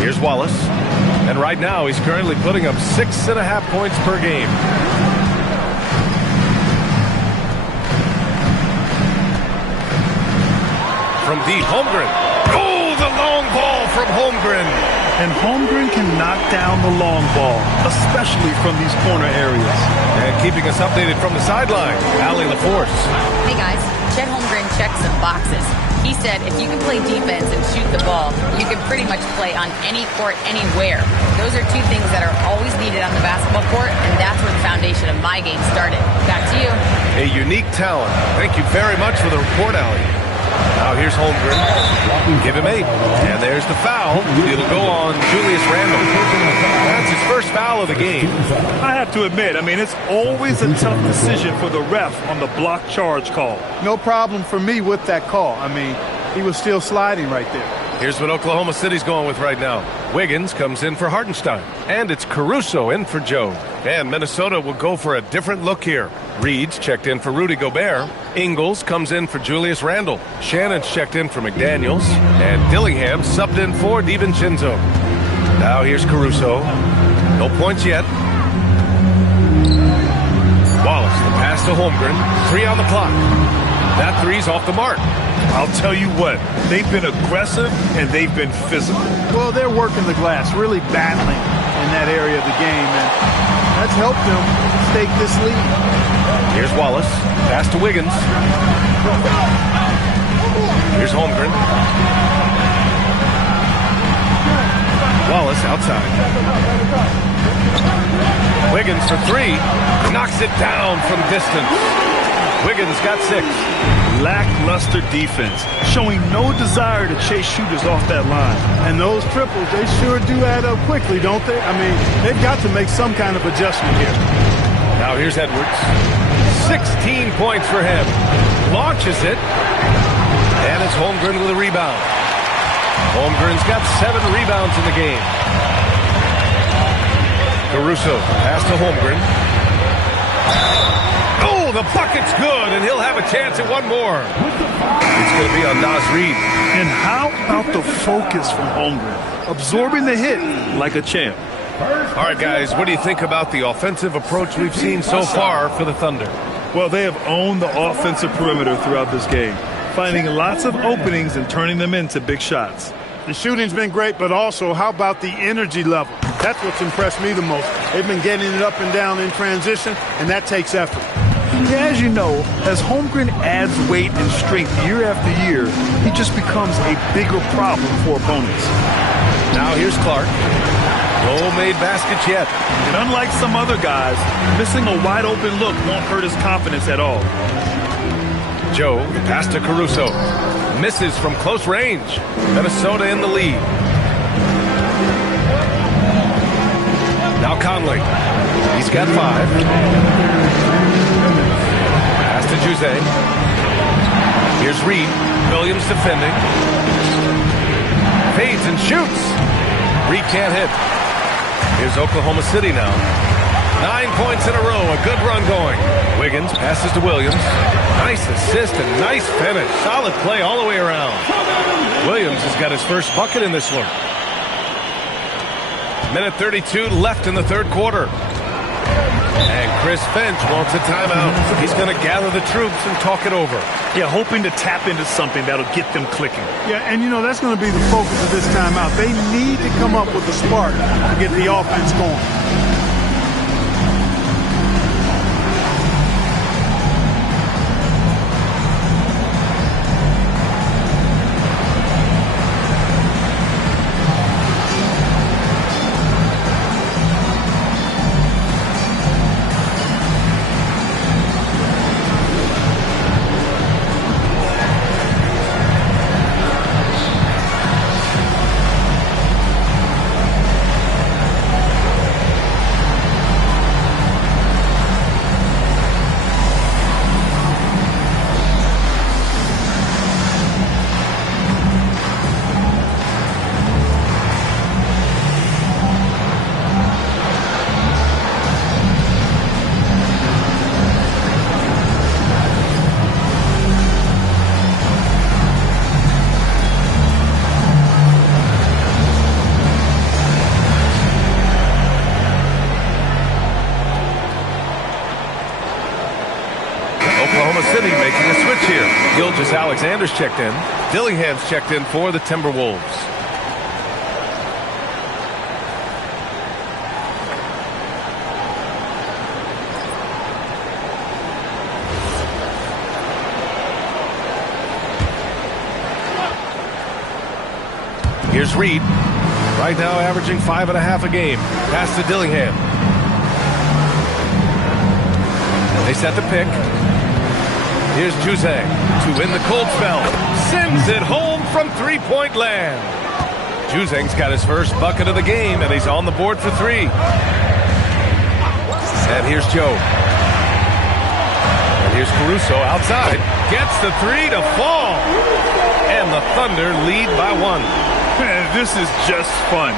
Here's Wallace. And right now, he's currently putting up 6.5 points per game. From deep, Holmgren. Oh, the long ball from Holmgren. And Holmgren can knock down the long ball, especially from these corner areas. And keeping us updated from the sideline, Allie LaForce. Hey, guys. Chet Holmgren checks some boxes. He said if you can play defense and shoot the ball, you can pretty much play on any court, anywhere. Those are two things that are always needed on the basketball court, and that's where the foundation of my game started. Back to you. A unique talent. Thank you very much for the report, Allie. Now here's Holmgren. Give him 8. And there's the foul. It'll go on Julius Randle. That's his first foul of the game. I have to admit, it's always a tough decision for the ref on the block charge call. No problem for me with that call. He was still sliding right there. Here's what Oklahoma City's going with right now. Wiggins comes in for Hartenstein. And it's Caruso in for Joe. And Minnesota will go for a different look here. Reed's checked in for Rudy Gobert. Ingles comes in for Julius Randle. Shannon's checked in for McDaniels. And Dillingham subbed in for DiVincenzo. Now here's Caruso. No points yet. Wallace, the pass to Holmgren. 3 on the clock. That 3's off the mark. I'll tell you what, they've been aggressive and they've been physical. Well, they're working the glass, really battling in that area of the game, and that's helped them stake this lead. Here's Wallace. Pass to Wiggins. Here's Holmgren. Wallace outside. Wiggins for 3. Knocks it down from distance. Wiggins got 6. Lackluster defense, showing no desire to chase shooters off that line. And those triples, they sure do add up quickly, don't they? They've got to make some kind of adjustment here. Now here's Edwards. 16 points for him. Launches it. And it's Holmgren with a rebound. Holmgren's got 7 rebounds in the game. Caruso, pass to Holmgren. The bucket's good, and he'll have a chance at one more. It's going to be on Nas Reed. And how about the focus from Holmgren? Absorbing the hit like a champ. All right, guys, what do you think about the offensive approach we've seen so far for the Thunder? Well, they have owned the offensive perimeter throughout this game, finding lots of openings and turning them into big shots. The shooting's been great, but also how about the energy level? That's what's impressed me the most. They've been getting it up and down in transition, and that takes effort. Yeah, as you know, as Holmgren adds weight and strength year after year, he just becomes a bigger problem for opponents. Now here's Clark. No made baskets yet. And unlike some other guys, missing a wide open look won't hurt his confidence at all. Joe, the pass to Caruso. Misses from close range. Minnesota in the lead. Now Conley. He's got 5. Pass to Jose. Here's Reed. Williams defending. Fades and shoots. Reed can't hit. Here's Oklahoma City now. 9 points in a row. A good run going. Wiggins passes to Williams. Nice assist and nice finish. Solid play all the way around. Williams has got his first bucket in this one. Minute 32 left in the third quarter. And Chris Finch wants a timeout. He's going to gather the troops and talk it over. Yeah, hoping to tap into something that'll get them clicking. Yeah, and that's going to be the focus of this timeout. They need to come up with a spark to get the offense going. Alexander's checked in. Dillingham's checked in for the Timberwolves. Here's Reed. Right now averaging 5.5 a game. Pass to Dillingham. They set the pick. Here's Jose to win the cold spell. Sends it home from three-point land. Juzang's got his first bucket of the game, and he's on the board for 3. And here's Joe. And here's Caruso outside. Gets the 3 to fall. And the Thunder lead by 1. Man, this is just fun.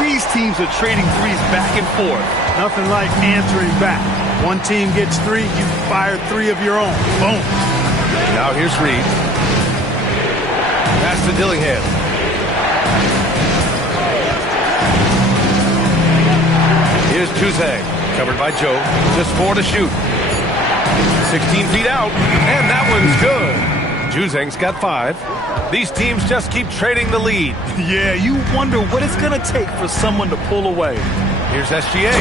These teams are trading threes back and forth. Nothing like answering back. One team gets 3, you fire 3 of your own. Boom. Now here's Reed. Pass to Dillingham. Here's Juzang. Covered by Joe. Just 4 to shoot. 16 feet out. And that one's good. Juzang's got 5. These teams just keep trading the lead. Yeah, you wonder what it's going to take for someone to pull away. Here's SGA.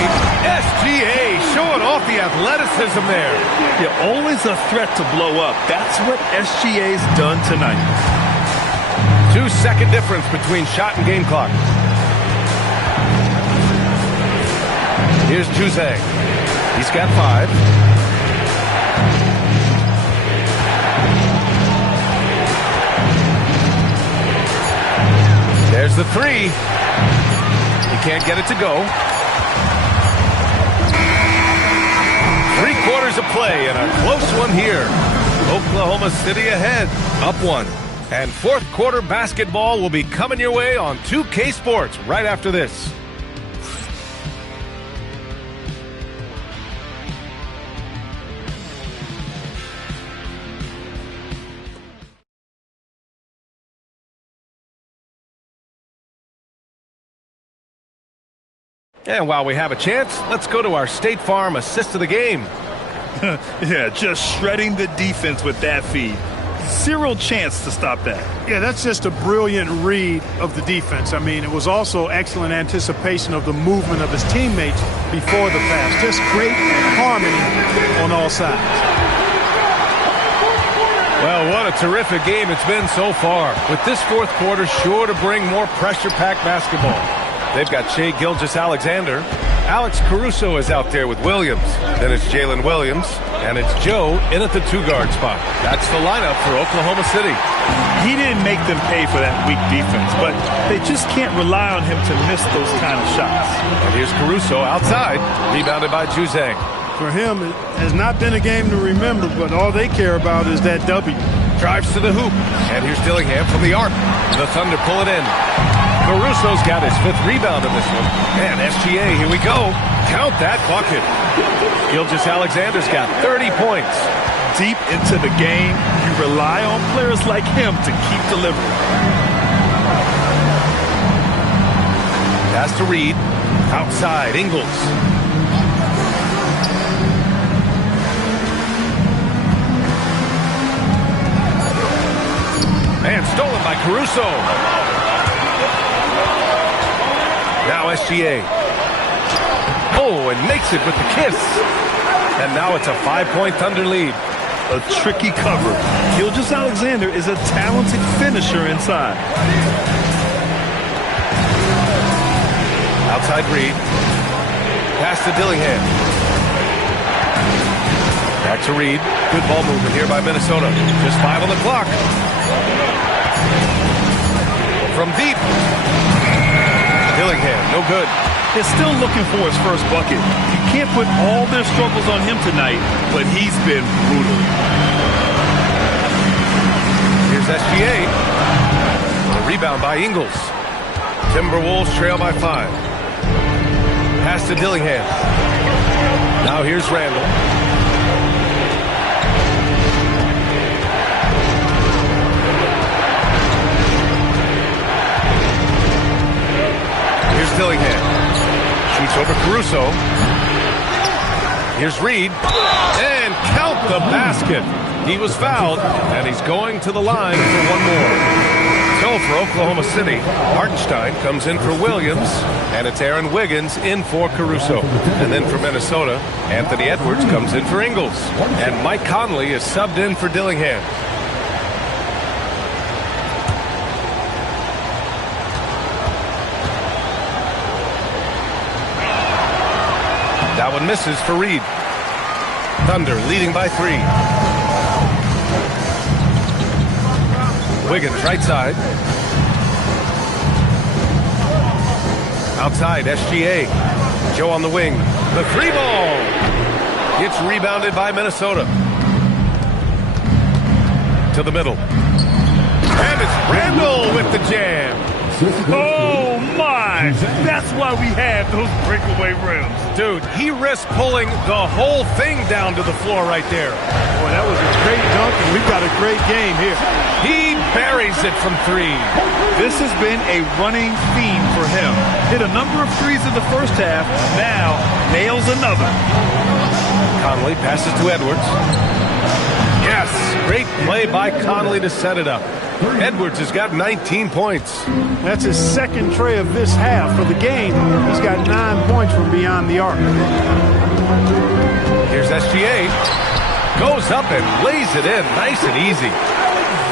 SGA showing off the athleticism there. Yeah, always a threat to blow up. That's what SGA's done tonight. 2-second difference between shot and game clock. Here's Juzang. He's got 5. There's the 3. He can't get it to go. 3/4 of play and a close one here. Oklahoma City ahead, up 1. And fourth quarter basketball will be coming your way on 2K Sports right after this. And while we have a chance, let's go to our State Farm assist of the game. Yeah, just shredding the defense with that feed. Zero chance to stop that. Yeah, that's just a brilliant read of the defense. I mean, it was also excellent anticipation of the movement of his teammates before the pass. Just great harmony on all sides. Well, what a terrific game it's been so far. With this fourth quarter sure to bring more pressure-packed basketball. They've got Shai Gilgeous-Alexander. Alex Caruso is out there with Williams. Then it's Jalen Williams. And it's Joe in at the two-guard spot. That's the lineup for Oklahoma City. He didn't make them pay for that weak defense, but they just can't rely on him to miss those kind of shots. And here's Caruso outside, rebounded by Juzang. For him, it has not been a game to remember, but all they care about is that W. Drives to the hoop. And here's Dillingham from the arc. The Thunder pull it in. Caruso's got his fifth rebound in this one. And SGA, here we go. Count that bucket. Gilgeous-Alexander's got 30 points. Deep into the game, you rely on players like him to keep delivering. Pass to Reed. Outside, Ingles. And stolen by Caruso. Now SGA. Oh, and makes it with the kiss. And now it's a 5-point Thunder lead. A tricky cover. Gilgeous-Alexander is a talented finisher inside. Outside Reed. Pass to Dillingham. Back to Reed. Good ball movement here by Minnesota. Just 5 on the clock. From deep. Dillingham, no good. They're still looking for his first bucket. You can't put all their struggles on him tonight, but he's been brutal. Here's SGA. A rebound by Ingles. Timberwolves trail by 5. Pass to Dillingham. Now here's Randall. Here's Dillingham. Shoots over Caruso. Here's Reed. And count the basket. He was fouled, and he's going to the line for one more. So for Oklahoma City, Hartenstein comes in for Williams, and it's Aaron Wiggins in for Caruso. And then for Minnesota, Anthony Edwards comes in for Ingles. And Mike Conley is subbed in for Dillingham. That one misses for Reed. Thunder leading by 3. Wiggins right side. Outside, SGA. Joe on the wing. The 3 ball. It's rebounded by Minnesota. To the middle. And it's Randall with the jam. Oh, my! That's why we have those breakaway rims. Dude, he risked pulling the whole thing down to the floor right there. Boy, that was a great dunk, and we've got a great game here. He buries it from 3. This has been a running theme for him. Hit a number of threes in the first half. Now nails another. Conley passes to Edwards. Yes, great play by Conley to set it up. Edwards has got 19 points. That's his second tray of this half. For the game, he's got 9 points from beyond the arc. Here's SGA. Goes up and lays it in nice and easy.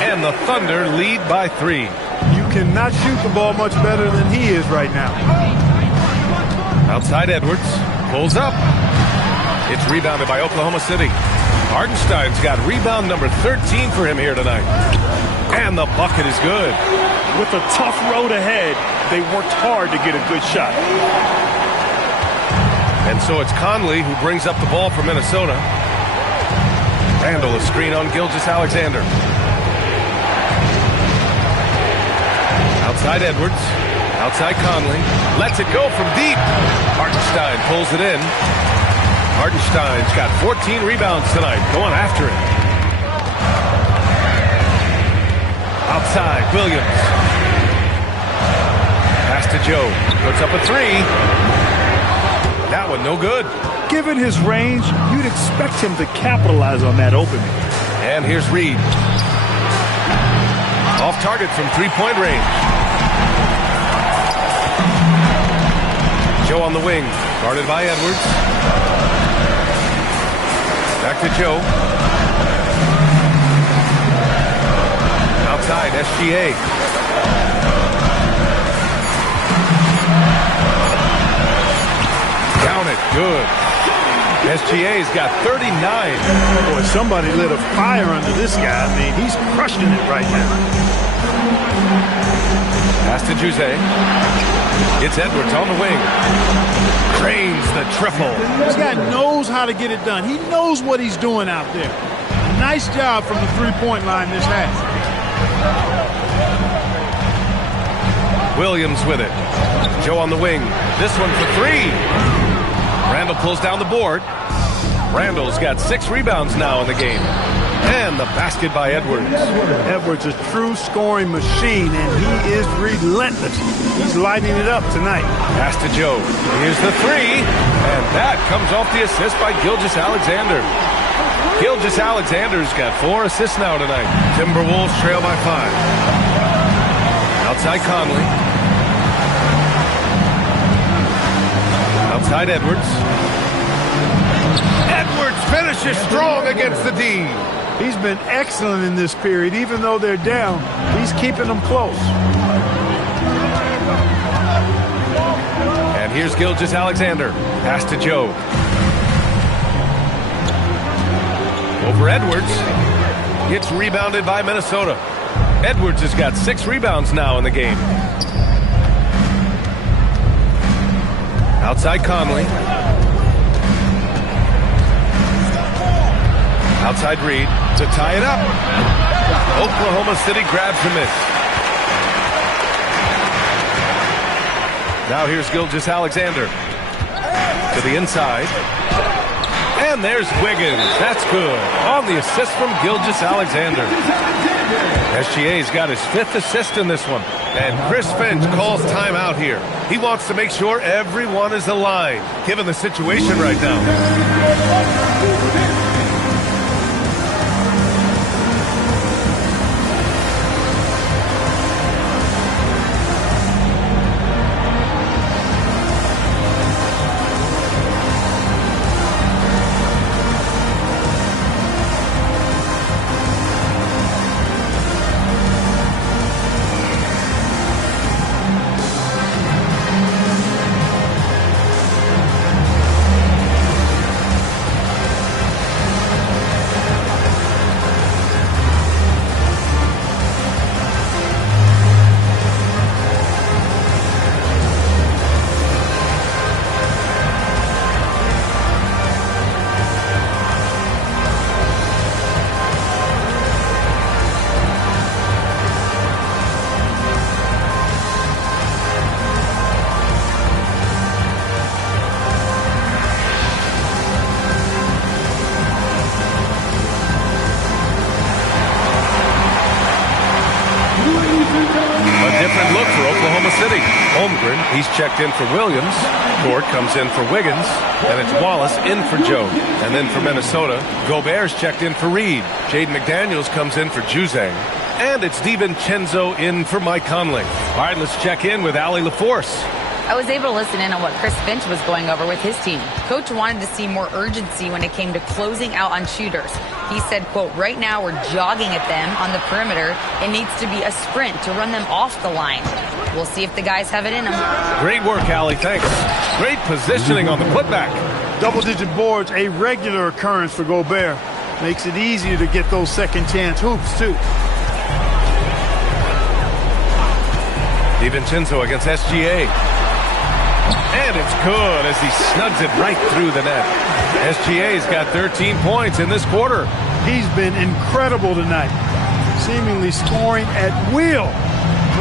And the Thunder lead by 3. You cannot shoot the ball much better than he is right now. Outside Edwards. Pulls up. It's rebounded by Oklahoma City. Hartenstein's got rebound number 13 for him here tonight. And the bucket is good. With a tough road ahead, they worked hard to get a good shot. And so it's Conley who brings up the ball for Minnesota. Randall a screen on Gilgeous-Alexander. Outside Edwards. Outside Conley. Lets it go from deep. Hartenstein pulls it in. Hartenstein's got 14 rebounds tonight. Going after it. Outside, Williams. Pass to Joe. Puts up a 3. That one no good. Given his range, you'd expect him to capitalize on that opening. And here's Reed. Off target from three-point range. Joe on the wing, guarded by Edwards. Back to Joe. Outside, SGA. Count it, good. SGA's got 39. Boy, somebody lit a fire under this guy. I mean, he's crushing it right now. Pass to Jose. It's Edwards on the wing. Cranes the triple. This guy knows how to get it done. He knows what he's doing out there. Nice job from the three-point line this half. Williams with it. Joe on the wing. This one for three. Randall pulls down the board. Randall's got 6 rebounds now in the game. And the basket by Edwards. Edwards, a true scoring machine, and he is relentless. He's lighting it up tonight. Pass to Joe. Here's the three. And that comes off the assist by Gilgeous-Alexander. Gilgeous-Alexander's got 4 assists now tonight. Timberwolves trail by 5. Outside Conley. Outside Edwards. Edwards finishes strong against the D. He's been excellent in this period. Even though they're down, he's keeping them close. And here's Gilgeous-Alexander. Pass to Joe. Over Edwards. It's rebounded by Minnesota. Edwards has got 6 rebounds now in the game. Outside Conley. Outside Reed to tie it up. Oklahoma City grabs the miss. Now here's Gilgeous-Alexander to the inside. And there's Wiggins. That's good. On the assist from Gilgeous-Alexander. SGA's got his 5th assist in this one. And Chris Finch calls timeout here. He wants to make sure everyone is aligned, given the situation right now. He's checked in for Williams. Gort comes in for Wiggins. And it's Wallace in for Joe. And then for Minnesota, Gobert's checked in for Reed. Jaden McDaniels comes in for Juzang. And it's DiVincenzo in for Mike Conley. All right, let's check in with Allie LaForce. I was able to listen in on what Chris Finch was going over with his team. Coach wanted to see more urgency when it came to closing out on shooters. He said, quote, right now we're jogging at them on the perimeter. It needs to be a sprint to run them off the line. We'll see if the guys have it in them. Great work, Allie. Thanks. Great positioning on the putback. Double-digit boards, a regular occurrence for Gobert. Makes it easier to get those second-chance hoops, too. DiVincenzo against SGA. And it's good as he snugs it right through the net. SGA's got 13 points in this quarter. He's been incredible tonight. Seemingly scoring at will.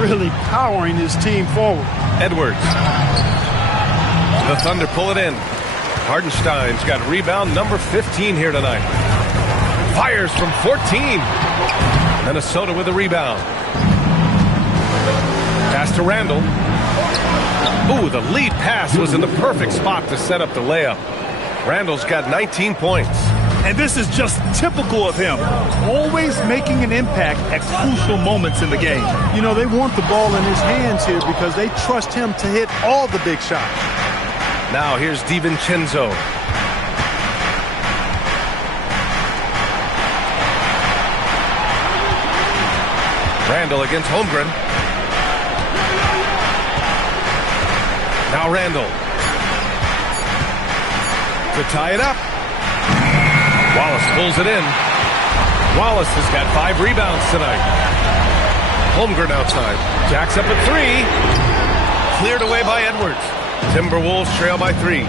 Really powering his team forward. Edwards. The Thunder pull it in. Hardenstein's got rebound number 15 here tonight. Fires from 14. Minnesota with a rebound. Pass to Randall. Ooh, the lead pass was in the perfect spot to set up the layup. Randall's got 19 points. And this is just typical of him, always making an impact at crucial moments in the game. You know, they want the ball in his hands here because they trust him to hit all the big shots. Now here's DiVincenzo. Randall against Holmgren. Now Randall. To tie it up. Wallace pulls it in. Wallace has got 5 rebounds tonight. Holmgren outside. Jacks up at 3. Cleared away by Edwards. Timberwolves trail by 3.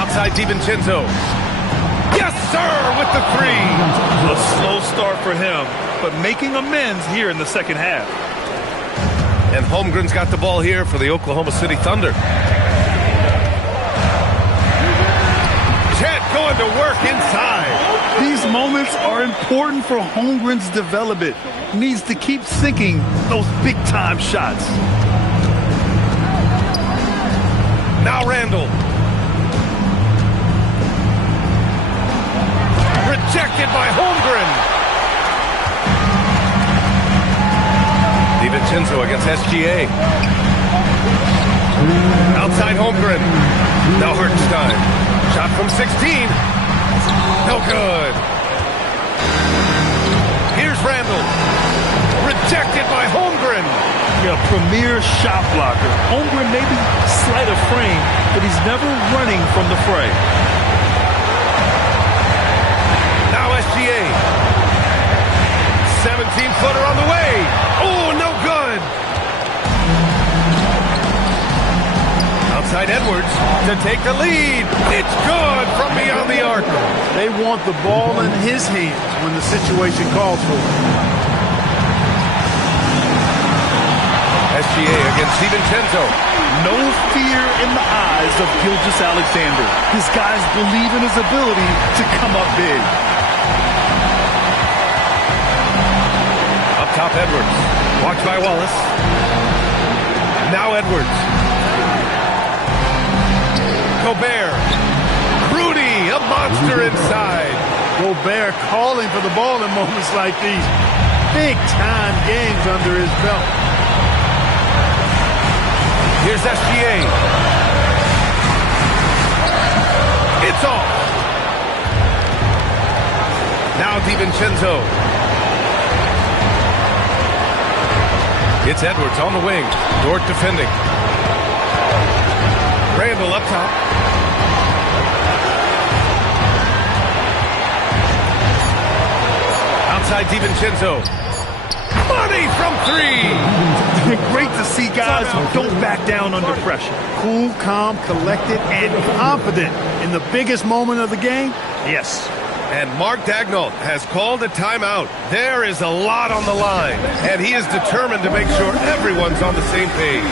Outside DiVincenzo. Yes, sir, with the 3. A slow start for him, but making amends here in the second half. And Holmgren's got the ball here for the Oklahoma City Thunder. Chet going to work inside. These moments are important for Holmgren's development. He needs to keep sinking those big-time shots. Now Randall. Rejected by Holmgren. DiVincenzo against SGA. Outside Holmgren. Now Hartenstein. Shot from 16. No good. Here's Randall. Rejected by Holmgren. Yeah, premier shot blocker. Holmgren may be slight of frame, but he's never running from the fray. Now SGA. 17-footer on the way. Oh, no good. Outside Edwards to take the lead. It's good from beyond the arc. They want the ball in his hands when the situation calls for it. SGA against DiVincenzo. No fear in the eyes of Gilgeous-Alexander. His guys believe in his ability to come up big. Up top, Edwards. Watched by Wallace. Now Edwards. Gobert. Rudy, a monster inside. Gobert calling for the ball in moments like these. Big-time games under his belt. Here's SGA. It's off. Now DiVincenzo. It's Edwards on the wing. Dort defending. Randall up top. Outside DiVincenzo. Money from 3. Great to see guys who don't back down under pressure. Cool, calm, collected, and confident in the biggest moment of the game. Yes. And Mark Daigneault has called a timeout. There is a lot on the line, and he is determined to make sure everyone's on the same page.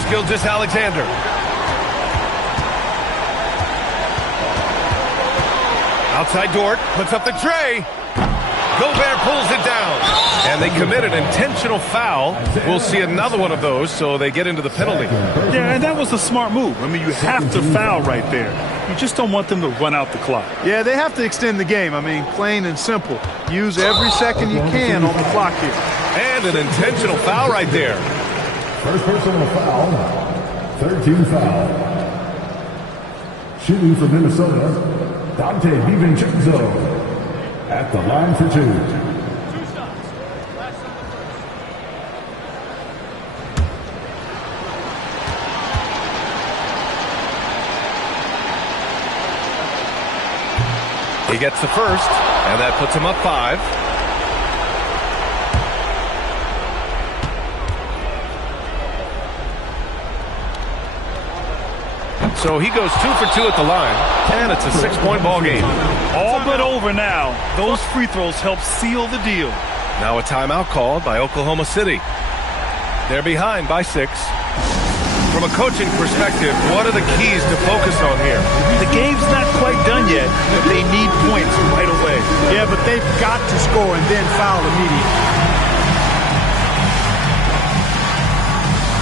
Here's Gilgeous-Alexander. Outside Dort puts up the tray. Gobert pulls it down. And they commit an intentional foul. We'll see another one of those, so they get into the penalty. Yeah, and that was a smart move. I mean, you have to foul right there. You just don't want them to run out the clock. Yeah, they have to extend the game. I mean, plain and simple. Use every second you can on the clock here. And an intentional foul right there. First personal foul. 13 foul. Shooting for Minnesota, Dante DiVincenzo at the line for two. He gets the first, and that puts him up 5. So he goes 2 for 2 at the line, and it's a 6-point ball game. All but over now. Those free throws help seal the deal. Now a timeout called by Oklahoma City. They're behind by 6. From a coaching perspective, what are the keys to focus on here? The game's not quite done yet, but they need points right away. Yeah, but they've got to score and then foul immediately.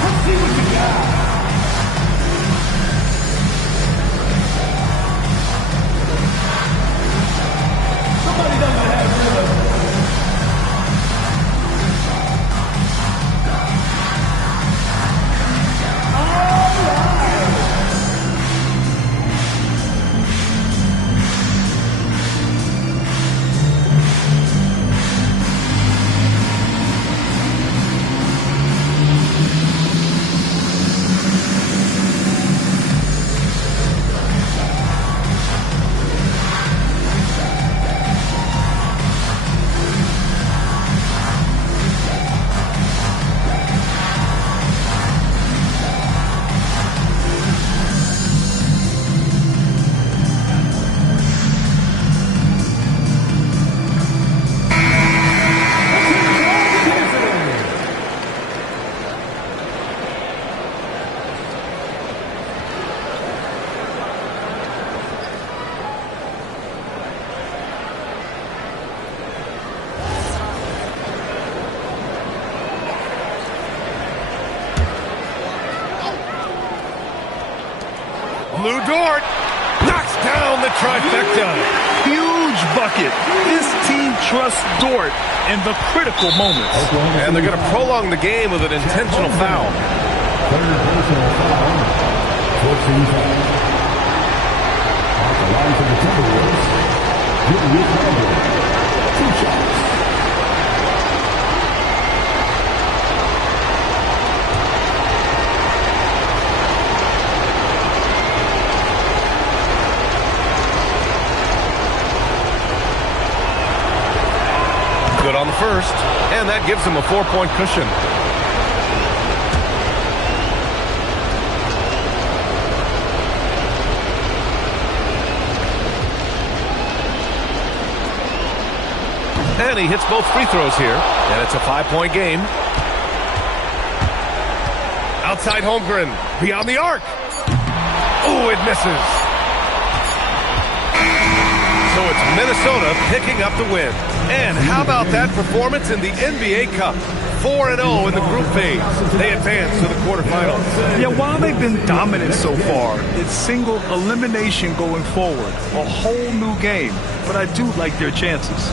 Let's see what you got. Somebody doesn't have rhythm. Lou Dort knocks down the trifecta. Huge bucket. This team trusts Dort in the critical moments. And they're going to prolong the game with an intentional foul. Third personal foul. 14 fouls. Off the line for the Timberwolves. Gilgeous-Alexander. 2 shots. Good on the first, and that gives him a 4-point cushion. And he hits both free throws here, and it's a 5-point game. Outside Holmgren, beyond the arc. Oh, it misses. So it's Minnesota picking up the win. And how about that performance in the NBA Cup? 4-0 in the group phase. They advance to the quarterfinals. Yeah, while they've been dominant so far, it's single elimination going forward. A whole new game. But I do like their chances.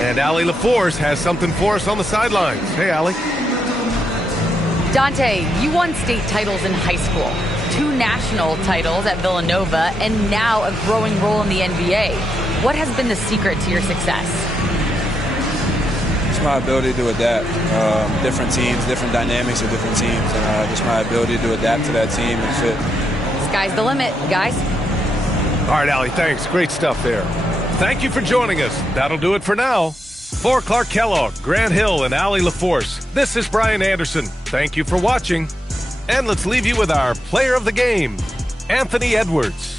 And Allie LaForce has something for us on the sidelines. Hey, Allie. Dante, you won state titles in high school, 2 national titles at Villanova, and now a growing role in the NBA. What has been the secret to your success? It's my ability to adapt. Different teams, different dynamics of different teams, and just my ability to adapt to that team and fit. Sky's the limit, guys. All right, Allie, thanks. Great stuff there. Thank you for joining us. That'll do it for now. For Clark Kellogg, Grant Hill, and Allie LaForce, this is Brian Anderson. Thank you for watching. And let's leave you with our player of the game, Anthony Edwards.